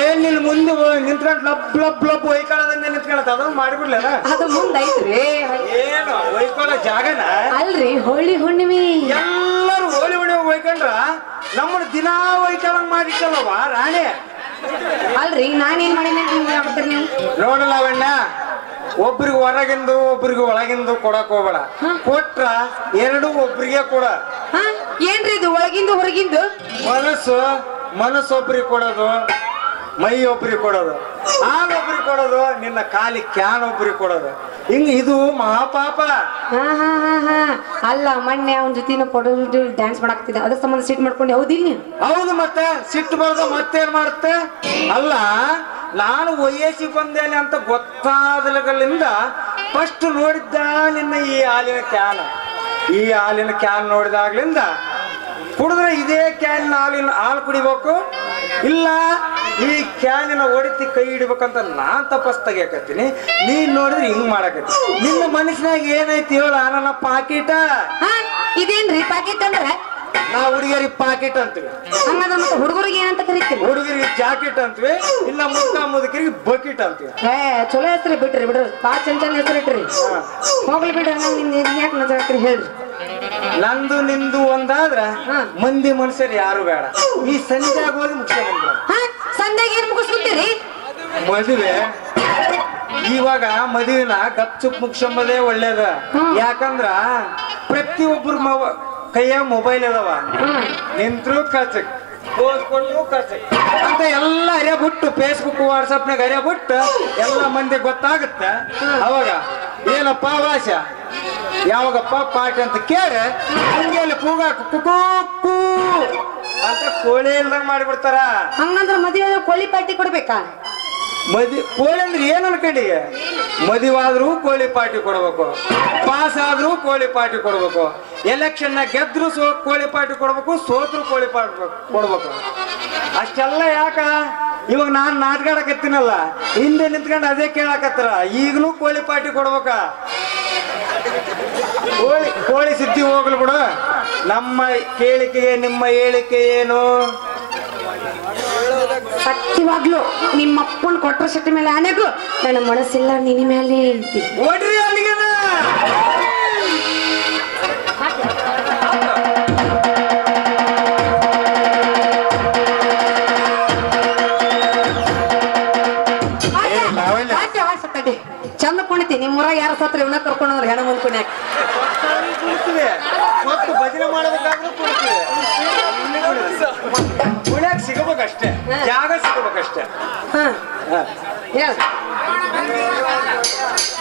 ಏನ್ ನಿಲ್ ಮುಂದೆ ನಿಂತ್ಕೊಂಡು ಲಬ್ ಒಯ್ಕೊಳ್ಳೋದಂಗೆ ನಿಂತ್ಕೊಳತ್ತ ಅದನ್ನ ಮಾಡಿಬಿಡ್ಲ ಅದು ಮುಂದೈತ್ರಿ ಏನು ಒಯ್ಕೊಳ್ಳೋ ಜಾಗನ ಅಲ್ರಿ ಹೋಳಿ ಹುಣ್ಣಿಮೆ ಎಲ್ಲರೂ ಹೋಳಿ ಹುಣ್ಣಿಮೆ ಒಯ್ಕೊಂಡ್ರ ನಮ್ಮನ್ನ ದಿನಾ ಒಯ್ಕೊಳ್ಳಂಗ್ ಮಾಡಿಟ್ಟಲ್ವ ರಾಣಿ ಅಲ್ರಿ ನಾನೇನ್ ಮಾಡಿನ ನೀವು ನೋಡಲ್ಲ ಅವಣ್ಣ ಒಬ್ರಿಗೆ ಹೊರಗಿಂದು ಒಬ್ರಿಗೆ ಒಳಗಿಂದು ಕೊಡಕ್ ಹೋಗ್ಬೇಡ ಕೊಟ್ರ 2 ಒಬ್ರಿಗೆ ಕೊಡ ಏನ್ರಿ ಇದು ಒಳಗಿಂದು ಹೊರಗಿಂದು ಮನಸ್ಸು ಒಬ್ರಿಗೆ ಕೊಡೋದು ಮೈ ಒಬ್ರಿಗೆ ಕೊಡೋದು ಹಾಲು ಒಬ್ರಿಗೆ ಕೊಡೋದು ನಿನ್ನ ಕಾಲಿ ಕ್ಯಾನ್ ಒಬ್ರಿಗೆ ಕೊಡೋದು ಹಿಂಗ ಇದು ಮಹಾಪಾಪ. ಹಾ ಹಾ ಹಾ ಹಾ ಅಲ್ಲ ಮೊನ್ನೆ ಅವನ ಜೊತೆ ಫೋಟೋ ಡ್ಯಾನ್ಸ್ ಮಾಡಾಕ್ತಿದ್ದೆ ಅದ್ರ ಸಂಬಂಧ ಸಿಟ್ ಮಾಡ್ಕೊಂಡು ಹೌದಿಲ್ಲ ನೀನು? ಹೌದು ಮತ್ತೆ ಸಿಟ್ಟು ಬರೋದು ಮತ್ತೇನ್ ಮಾಡುತ್ತೆ. ಅಲ್ಲ ನಾನು ವಯಸ್ಸಿ ಬಂದೇನೆ ಅಂತ ಗೊತ್ತಾದಲಿಂದ ಫಸ್ಟ್ ನೋಡಿದ್ದ ನಿನ್ನ ಈ ಹಾಲಿನ ಕ್ಯಾನ್ ನೋಡಿದಾಗ್ಲಿಂದ ಕುಡಿದ್ರೆ ಇದೇ ಕ್ಯಾನಿನ ಹಾಲು ಕುಡಿಬೇಕು, ಇಲ್ಲ ಈ ಕ್ಯಾನಿನ ಹೊಡಿತಿ ಕೈ ಹಿಡಿಬೇಕಂತ ನಾನ್ ತಪಸ್ ತೆಗಿಯಕತ್ತೀನಿ. ನೀನ್ ನೋಡಿದ್ರೆ ಹಿಂಗ್ ಮಾಡಕತ್ತಿ. ನಿನ್ನ ಮನಸ್ಸಿನಾಗ ಏನೈತಿ ಹೇಳ? ನನ್ನ ಪಾಕಿಟ. ಇದೇನ್ರಿ ಪಾಕೆಟ್ ಅಂದ್ರೆ? ನಾವು ಹುಡುಗಿಯರಿಗೆ ಪಾಕೆಟ್ ಅಂತೀವಿ, ಹಂಗಾದ್ರೆ ಮತ್ತೆ ಹುಡುಗರಿಗೆ ಏನಂತ ಕರಿತೀವಿ? ಹುಡುಗರಿಗೆ ಜಾಕೆಟ್ ಅಂತೀವಿ, ಇಲ್ಲ ಮುದುಕರಿಗೆ ಬಕೆಟ್ ಅಂತೀವಿ. ಚಲೋ ಹೆಸರು ಬಿಟ್ರಿ ಬಾ ಚಂದ ಹೆಸರು ಇಟ್ರಿ. ಹೋಗ್ಲಿ ಬಿಡ್ರಿ, ನಿಮ್ದು ಯಾಕೆ ನಜಾಕ್ರಿ ಹೇಳ್ರಿ. ನಂದು ನಿಂದು ಒಂದಾದ್ರ ಮಂದಿ ಮನುಷ್ಯರು ಯಾರು ಬೇಡ. ಈ ಸಂಜೆಯಾಗ ಹೋಗಿ ಮುಗಿಸ್ಕೊಂಡ್ಬಿಡ. ಸಂಜೆಗೆ ಏನ್ ಮುಗಿಸ್ಕೊತೀರಿ? ಮದುವೆ ಇವಾಗ ಮದುವೆನ ಗಪ್ ಚುಪ್ ಮುಗಿಸ್ಕೊಂಬದೇ ಒಳ್ಳೇದ. ಯಾಕಂದ್ರ ಪ್ರತಿಯೊಬ್ಬರ ಕೈಯಾಗ ಮೊಬೈಲ್ ಅದಾವ, ನಿಂತ್ರು ಖರ್ಚಕ್ ಕೊಟ್ರು ಖರ್ಚಕ್ ಅಂತ ಎಲ್ಲ ಅರಿಯ ಬಿಟ್ಟು ಫೇಸ್ಬುಕ್ ವಾಟ್ಸಪ್ನಾಗ ಅರಿಯ ಬಿಟ್ಟು ಎಲ್ಲ ಮಂದಿ ಗೊತ್ತಾಗುತ್ತೆ. ಅವಾಗ ಏನಪ್ಪ ವಾಸ ಯಾವಾಗಪ್ಪ ಪಾಠ ಅಂತ ಕೇಳಿ ಹಂಗೆಲ್ಲ ಕೂಗಾಕ ಕುಕೂ ಅಂತ ಕೋಳಿ ಇಲ್ದಂಗ ಮಾಡಿಬಿಡ್ತಾರ. ಹಂಗಂದ್ರ ಮದುವೆ ಕೋಳಿ ಪಾರ್ಟಿ ಕೊಡ್ಬೇಕಾ? ಕೋಳಿ ಅಂದ್ರೆ ಏನ್ ಅನ್ಕೊಂಡಿ? ಮದುವಾದ್ರೂ ಕೋಳಿ ಪಾರ್ಟಿ ಕೊಡ್ಬೇಕು, ಪಾಸ್ ಆದ್ರೂ ಕೋಳಿ ಪಾರ್ಟಿ ಕೊಡ್ಬೇಕು, ಎಲೆಕ್ಷನ್ ಗೆದ್ರು ಕೋಳಿ ಪಾರ್ಟಿ ಕೊಡ್ಬೇಕು, ಸೋತ್ರು ಕೋಳಿ ಪಾರ್ಟಿ ಕೊಡ್ಬೇಕು. ಅಷ್ಟೆಲ್ಲ ಯಾಕ? ಇವಾಗ ನಾನ್ ನಾಟ್ಕಾಡಕತ್ತೀನಲ್ಲ, ಹಿಂದೆ ನಿಂತ್ಕೊಂಡು ಅದೇ ಕೇಳಾಕತ್ತಾರ, ಈಗಲೂ ಕೋಳಿ ಪಾರ್ಟಿ ಕೊಡ್ಬೇಕ. ಕೋಳಿ ಸಿದ್ಧಿ ಹೋಗ್ಲಿ ಬಿಡು. ನಮ್ಮ ಕೇಳಿಕೆಗೆ ನಿಮ್ಮ ಹೇಳಿಕೆ ಏನು? ಸತ್ಯವಾಗ್ಲು ನಿಮ್ಮ ಅಪ್ಪನ ಕೊಟ್ರ ಶಕ್ತಿ ಮೇಲೆ ಆನೆಗೂ ನನ್ನ ಮನಸ್ಸಿಲ್ಲ ನಿನ್ನ ಮೇಲೆ ಐತಿ. ಓಡ್ರಿ ಅಲ್ಲಿಗೆ. ಚಂದ ಕುಣಿತಿ ನಿಮ್ಮೂರ ಯಾರ ಸತ್ರ ಇವನ್ನ ಕರ್ಕೊಂಡ್ರೆ ಹೆಣ ಮುಂದ್ ಕುಣ್ಯಾಕ ಭಜನೆ ಮಾಡೋದಕ್ಕಾದ್ರೂ ಕುಣ್ಯಾಕ ಸಿಗಬೇಕಷ್ಟೇ, ಜಾಗ ಸಿಗಬೇಕಷ್ಟೇ.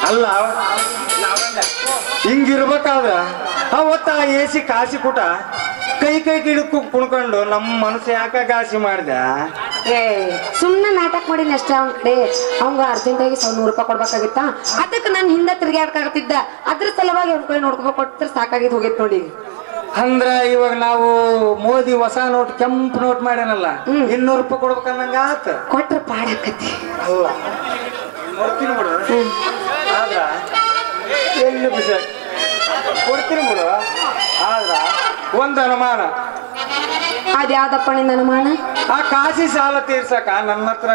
ಅಲ್ಲ ಹಿಂಗಿರ್ಬೇಕಾದ್ರ ಅವತ್ತ ಎಸಿ ಕಾಸಿ ಕೂಟ ಕೈ ಗಿಡಕ್ಕೂ ಕುಣ್ಕೊಂಡು ನಮ್ಮ ಮನಸ್ಸು ಯಾಕ ಗಾಸಿ ಮಾಡ್ದ? ಸುಮ್ಮನೆ ನಾಟಕ ಮಾಡಿನ ಅಷ್ಟೇ. ಅವನ ಕಡೆ ಅವಂಗ ಅರ್ಜೆಂಟ್ ಆಗಿ ₹100 ಕೊಡ್ಬೇಕಾಗಿತ್ತ, ಅದಕ್ಕೆ ನಾನು ಹಿಂದೆ ತಿರ್ಗಾಡ್ಕಾಗತ್ತಿದ್ದ. ಅದ್ರ ಸಲುವಾಗಿ ಅವ್ನ ಕಡೆ ನೋಡ್ಕೋಬೇಕು, ಕೊಟ್ರೆ ಸಾಕಾಗಿದ್ ಹೋಗಿತ್ ನೋಡಿ. ಅಂದ್ರ ಇವಾಗ ನಾವು ಮೋದಿ ಹೊಸ ನೋಟ್ ಕೆಂಪು ನೋಟ್ ಮಾಡ್ಯಾನಲ್ಲ, ₹200 ಕೊಡ್ಬೇಕಂದಂಗ ಆತ. ಕೊಟ್ರ ಪಾಡಾಕತಿ. ಅಲ್ಲ ಕೊಡ್ತೀನಿ ಬಿಡು, ಆದ್ರ ಎಲ್ಲಿ ಬಿಸಿ ಕೊಡ್ತೀನಿ ಬಿಡು. ಆದ್ರ ಒಂದ್ ಅನುಮಾನ. ಅದ್ಯಾವ್ದಪ್ಪ ನಿನ್ನ ಅನುಮಾನ? ಆ ಕಾಸಿ ಸಾಲ ತೀರ್ಸಕ ನನ್ನ ಹತ್ರ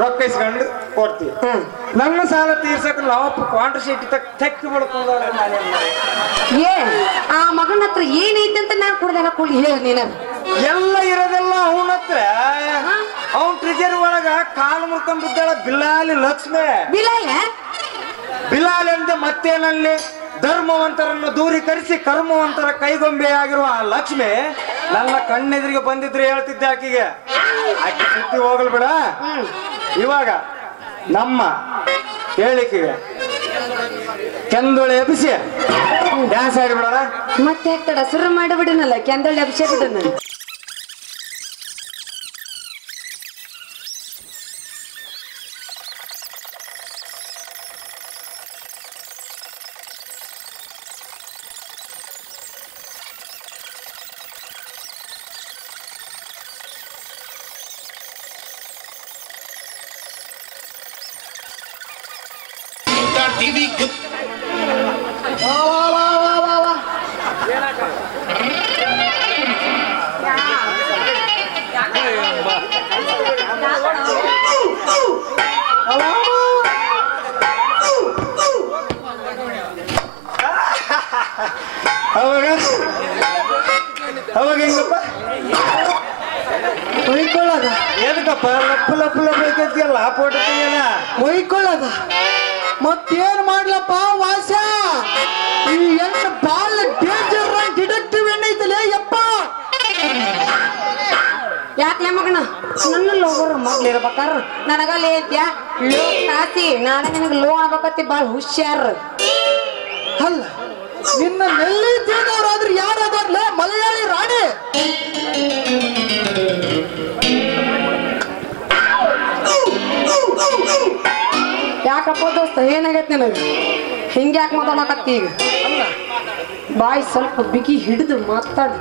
ರೊಕ್ಕ ಇಸ್ಕೊಂಡು ಕೊಡ್ತೀವಿ. ನನ್ನ ಸಾಲ ತೀರ್ಸಕ ನಾವಪ್ಪ ಕ್ವಾಂಟ್ರ್ ಶೀಟ್ ತೆಕ್ಕಿ ಬಿಡ್ಕೊಂಡ ಆ ಮಗನ ಹತ್ರ ಏನೈತೆ ಅಂತ ನಾನು ಕುಡ್ದಾಗ ಕೂಡಿ ಹೇಳಿ ನೀನ ಎಲ್ಲ ಇರೋದೆಲ್ಲ ಅವನ ಹತ್ರ. ಅವನ್ ಟ್ರಿಜರ್ ಒಳಗ ಕಾಲು ಮುರ್ಕೊಂಡ್ ಬಿದ್ದಾಳ ಬಿಲಾಲಿ ಲಕ್ಷ್ಮಿ. ಬಿಲಾಲಿ ಅಂದೆ ಮತ್ತೇನಲ್ಲಿ ಧರ್ಮವಂತರನ್ನು ದೂರೀಕರಿಸಿ ಕರ್ಮವಂತರ ಕೈಗೊಂಬೆ ಆಗಿರುವ ಆ ಲಕ್ಷ್ಮಿ ನನ್ನ ಕಣ್ಣೆದುರಿಗೆ ಬಂದಿದ್ರೆ ಹೇಳ್ತಿದ್ದೆ ಆಕಿಗೆ, ಆಕೆ ಸುದ್ದಿ ಹೋಗಲ್ ಬಿಡ. ಇವಾಗ ನಮ್ಮ ಹೇಳಿಕೆಗೆ ಕೆಂದೊಳೆ ಎಬ್ಬಿಸಿ ಡ್ಯಾನ್ಸ್ ಆಡಿಬಿಡೋಣ. ಮತ್ತೆ ಆಗ್ತಾಡ ಸುರು ಮಾಡಿಬಿಡನಲ್ಲ ಕೆಂದೊಳ್ಳೆ ಅಭಿಷೇಕ ಬಿಡೋಣ. ಅವಾಗ ಹೆಂಗಪ್ಪ ಒಯ್ಕೊಳ್ಳೋದ? ಏನಕ್ಕಪ್ಪ ಲಪ್ಪು ಲಪ್ಪು ಲಪ್ಪು ಬೇಕಂತೀಯಲ್ಲ ಫೋಟೋ ತೆಗಿಯಲ್ಲ ಒಯ್ಕೊಳ್ಳೋದ? ಮತ್ತೇನ್ ಮಾಡ್ಲಪ್ಪ ವಾಸ? ಈ ಹೆಣ್ಣು ಬಾಳ ಡೇಂಜರ್ ಡಿಡಕ್ಟಿವ್ ಎಣ್ಣೆ ಐತಲೇ ಯಪ್ಪ. ಯಾಕೆ ಮಗನ ನನ್ನ ಲೋವರ್ ಮಗ್ಳು ಇರ್ಬೇಕಾರ ನನಗಲ್ಲಿ ಐತ್ಯಾ ಲೋ ಕಾಸಿ ನಾಳೆ ನಿನಗೆ ಲೋ ಆಗ್ಬೇಕತ್ತಿ ಬಾಳ ಹುಷಾರ್ ಅಲ್ಲ ನಿನ್ನ ನೆಲ್ಲಿ ತಿಳಿದವ್ರಾದ್ರೆ ಯಾರಾದ್ರಲ್ಲ ಮಲಯಾಳಿ ರಾಣಿ ಯಾಕಪ್ಪ ದೋಸ್ತ ಏನಾಗೈತಿ ನಿನಗೆ ಹಿಂಗೆ ಯಾಕೆ ಮಾತಾಡಕತ್ತಿ ಈಗ ಬಾಯಿ ಸ್ವಲ್ಪ ಬಿಗಿ ಹಿಡಿದು ಮಾತಾಡಿ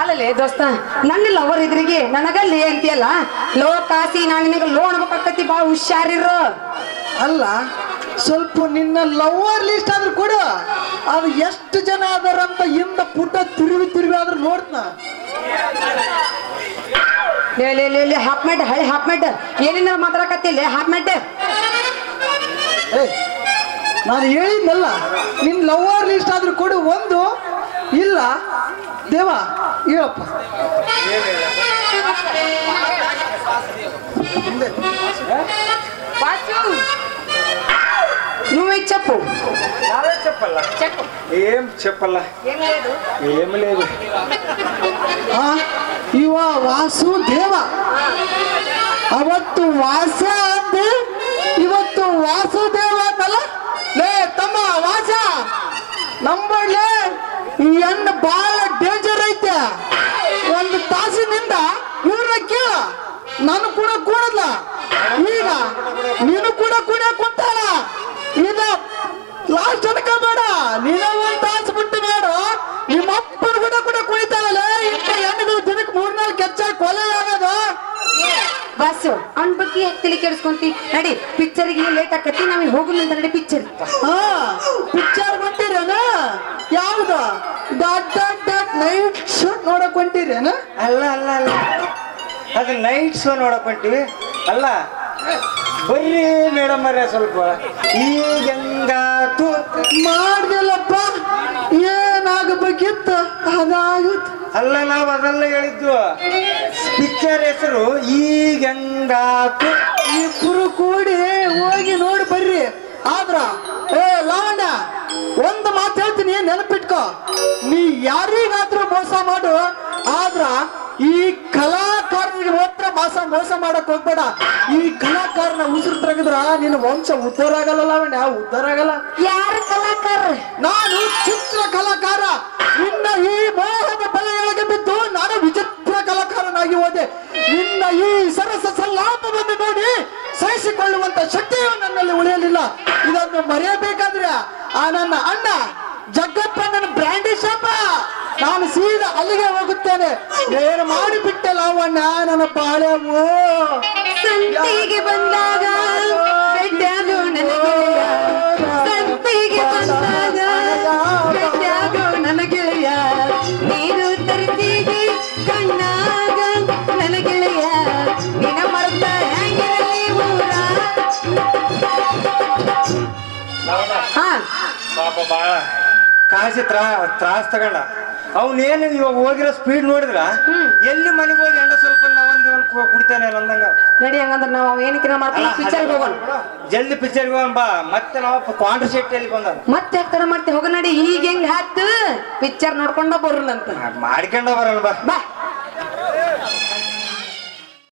ಅಲ್ಲಲೇ ದೋಸ್ತ ನನ್ನ ಲವರ್ ಇದ್ರಿಗೆ ನನಗಲ್ಲಿ ಅಂತೀಯಲ್ಲ ಲೋ ಕಾಸಿ ನಾನು ನಿನಗೆ ಲೋ ಅನ್ಬೇಕಾಕತ್ತಿ ಭಾಳ ಹುಷಾರಿರು ಅಲ್ಲ ಸ್ವಲ್ಪ ನಿನ್ನ ಲವರ್ ಲಿಸ್ಟ್ ಆದ್ರೂ ಕೊಡು ಅದು ಎಷ್ಟು ಜನ ಅದಾರಂತ ಹಿಂದ ಪುಟ್ಟ ತಿರುವಿ ಆದ್ರೂ ನೋಡ್ತನ ಹಾಫ್ ಮೆಟ್ ಹಳೆ ಹಾಫ್ ಮೆಟ್ ಏನೇನಾರ ಮಾತಾಡಕತ್ತಿಲ್ಲ ಹಾಫ್ ಮೆಟ್ ನಾನು ಹೇಳಿದ್ನಲ್ಲ ನಿನ್ ಲವರ್ ಲಿಸ್ಟ್ ಆದ್ರೂ ಕೊಡು ಒಂದು ಇಲ್ಲ ದೇವ ಹೇಳಪ್ಪ నువ్వు చెప్పు నావే చెప్పాలా చెప్పు ఏం చెప్పాలా ఏం లేదు ಇವ ವಾಸುದೇವ ಅವತ್ತು ವಾಸ ಅಂದೆ ಇವತ್ತು ವಾಸುದೇವ ಅಂತಲ್ಲ ಲೇ ತಮ್ಮ ವಾಸ ನಂಬಳ್ಳೆ ಈ ಹೆಣ್ಣು ಬಹಳ ಡೇಂಜರ್ ಐತೆ ಒಂದು ತಾಸಿನಿಂದ ಇವ್ರನ್ನ ಕೇಳ ನಾನು ಕೂಡ ಕೂಡಲ್ಲ ಈಗ ನೀನು ಕೂಡ ಕುಂತಾಳ ಈಗ ಲಾಸ್ಟ್ ಅನ್ಕೋಬೇಡ ನೀನ ಒಂದ್ ತಾಸು ಬಿಟ್ಟು ಮಾಡು ನಿಮ್ಮ ಅಪ್ಪನ ಕೂಡ ಕುಣಿತಾಳಲ್ಲ ಇಂಥ ಹೆಣ್ಣುಗಳು ದಿನಕ್ಕೆ 3-4 ಕೆಚ್ಚಾಗಿ ಕೊಲೆ ಆಗೋದು ಬಸ್ ಅವನ ಬಗ್ಗೆ ತಲೆ ಕೆಡಿಸ್ಕೊಂತಿ ನಡಿ ಪಿಕ್ಚರ್ಗೆ ಲೇಟ್ ಆಕತಿ ನಾವ್ ಹೋಗುಲ್ಲ ಅಂತ ನಡಿ ಪಿಕ್ಚರ್ ಪಿಕ್ಚರ್ ಹೊಂಟಿರೇನ ಯಾವ್ದು ಡಾಟ್ ನೈಟ್ ಶೂಟ್ ನೋಡಕ್ ಹೊಂಟಿರೇನ ಅಲ್ಲ ಅಲ್ಲ ಅಲ್ಲ ಅದು ನೈಟ್ ಶೋ ನೋಡಕ್ ಹೊಂಟಿವಿ ಅಲ್ಲ ಬರ್ರಿ ಮೇಡಮ್ ಅವರೇ ಸ್ವಲ್ಪ ಈಗಂಗಾತು ಮಾಡ್ದಲ್ಲಪ್ಪ ಏನಾಗಬೇಕಿತ್ತು ಅದಾಗುತ್ತೆ ಅಲ್ಲ ನಾವು ಅದೆಲ್ಲ ಹೇಳಿದ್ದು ಪಿಕ್ಚರ್ ಹೆಸರು ಈಗಂಗಾತು ಇಬ್ರು ಕೂಡಿ ಹೋಗಿ ನೋಡಿ ಬರ್ರಿ ಆದ್ರ ಲಾವಣ್ಯ ಒಂದು ಮಾತು ಹೇಳ್ತೀನಿ ನೆನಪಿಟ್ಕೋ ನೀ ಯಾರಿಗಾದ್ರೂ ಮೋಸ ಮಾಡು ಆದ್ರ ಈ ಕಲಾಕಾರನಿಗೆ ಮಾತ್ರ ಮೋಸ ಮಾಡಕ್ ಹೋಗ್ಬೇಡ ಈ ಕಲಾಕಾರನ ಉಸಿರು ತೆಗೆದ್ರ ನಿನ್ನ ವಂಶ ಉದ್ಧಾರ ಆಗಲ್ಲ ಲಾವಣ್ಯ ಉದ್ಧಾರ ಆಗಲ್ಲ ಯಾರ ಕಲಾಕಾರ ನಾನು ಚಿತ್ರ ಕಲಾಕಾರ ನಿನ್ನ ಈ ಮೋಹದ ಬಲೆಯೊಳಗೆ ಬಿದ್ದು ನಾನು ವಿಚಿತ್ರ ಕಲಾಕಾರನಾಗಿ ಹೋದೆ ನಿನ್ನ ಈ ಸರಸ ಸಲ್ಲಾಪವನ್ನು ನೋಡಿ ಸಹಿಸಿಕೊಳ್ಳುವಂತ ಶಕ್ತಿಯು ನನ್ನಲ್ಲಿ ಉಳಿಯಲಿಲ್ಲ ಇದನ್ನು ಮರೆಯಬೇಕಾದ್ರೆ ಆ ನನ್ನ ಅಣ್ಣ ಜಗ್ಗಪ್ಪ ನನ್ನ ಬ್ರ್ಯಾಂಡಿ ಶಾಪ ನಾನು ಸೀದಾ ಅಲ್ಲಿಗೆ ಹೋಗುತ್ತೇನೆ ಏನು ಮಾಡಿಬಿಟ್ಟೆ ಲಾವಣ್ಣ ನನ್ನ ಬಾಳೆವು ಸಂತಿಗೆ ಬಂದಾಗ ಬೆಟ್ಟಾಗೋ ನನಗೆ ಸಂತಿಗೆ ಬಂದಾಗ ಬೆಟ್ಟಾಗೋ ನನಗೆಳೆಯ ನೀರು ತರಿಸಿಗೆ ಕಣ್ಣಾಗ ನನಗೆಳೆಯ ನಿನ ಮರ್ತ ಹೆಂಗಿರಲಿ ಊರ ಹಾ ಪಾಪ ಬಾಳ ಕಾಸಿ ತ್ರಾಸ್ ತಗೊಂಡ ಅವನೇನು ಇವಾಗ ಹೋಗಿರೋ ಸ್ಪೀಡ್ ನೋಡಿದ್ರ ಎಲ್ಲಿ ಮನೆಗೆ ಹೋಗಿ ಹೆಂಗ ಸ್ವಲ್ಪ ನಾವೊಂದು ಕುಡಿತಾನೆ ಅಂದಂಗ ನಡಿ ಹಂಗಂದ್ರ ನಾವು ಏನಕ್ಕಿನ ಮಾಡ್ತೀವಿ ಪಿಕ್ಚರ್ಗೆ ಹೋಗೋಣ ಜಲ್ದಿ ಪಿಕ್ಚರ್ಗೆ ಹೋಗೋಣ ಬಾ ಮತ್ತೆ ನಾವು ಕ್ವಾಂಟರ್ ಶೆಟ್ಟಿಯಲ್ಲಿ ಬಂದ ಮತ್ತೆ ಯಾಕೆ ಮಾಡ್ತೀವಿ ಹೋಗ ನಡಿ ಈಗ ಹೆಂಗ್ ಹಾತು ಪಿಕ್ಚರ್ ನೋಡ್ಕೊಂಡ ಬರೋಣಂತ ಮಾಡ್ಕೊಂಡ ಬರೋಣ ಬಾ ಬಾ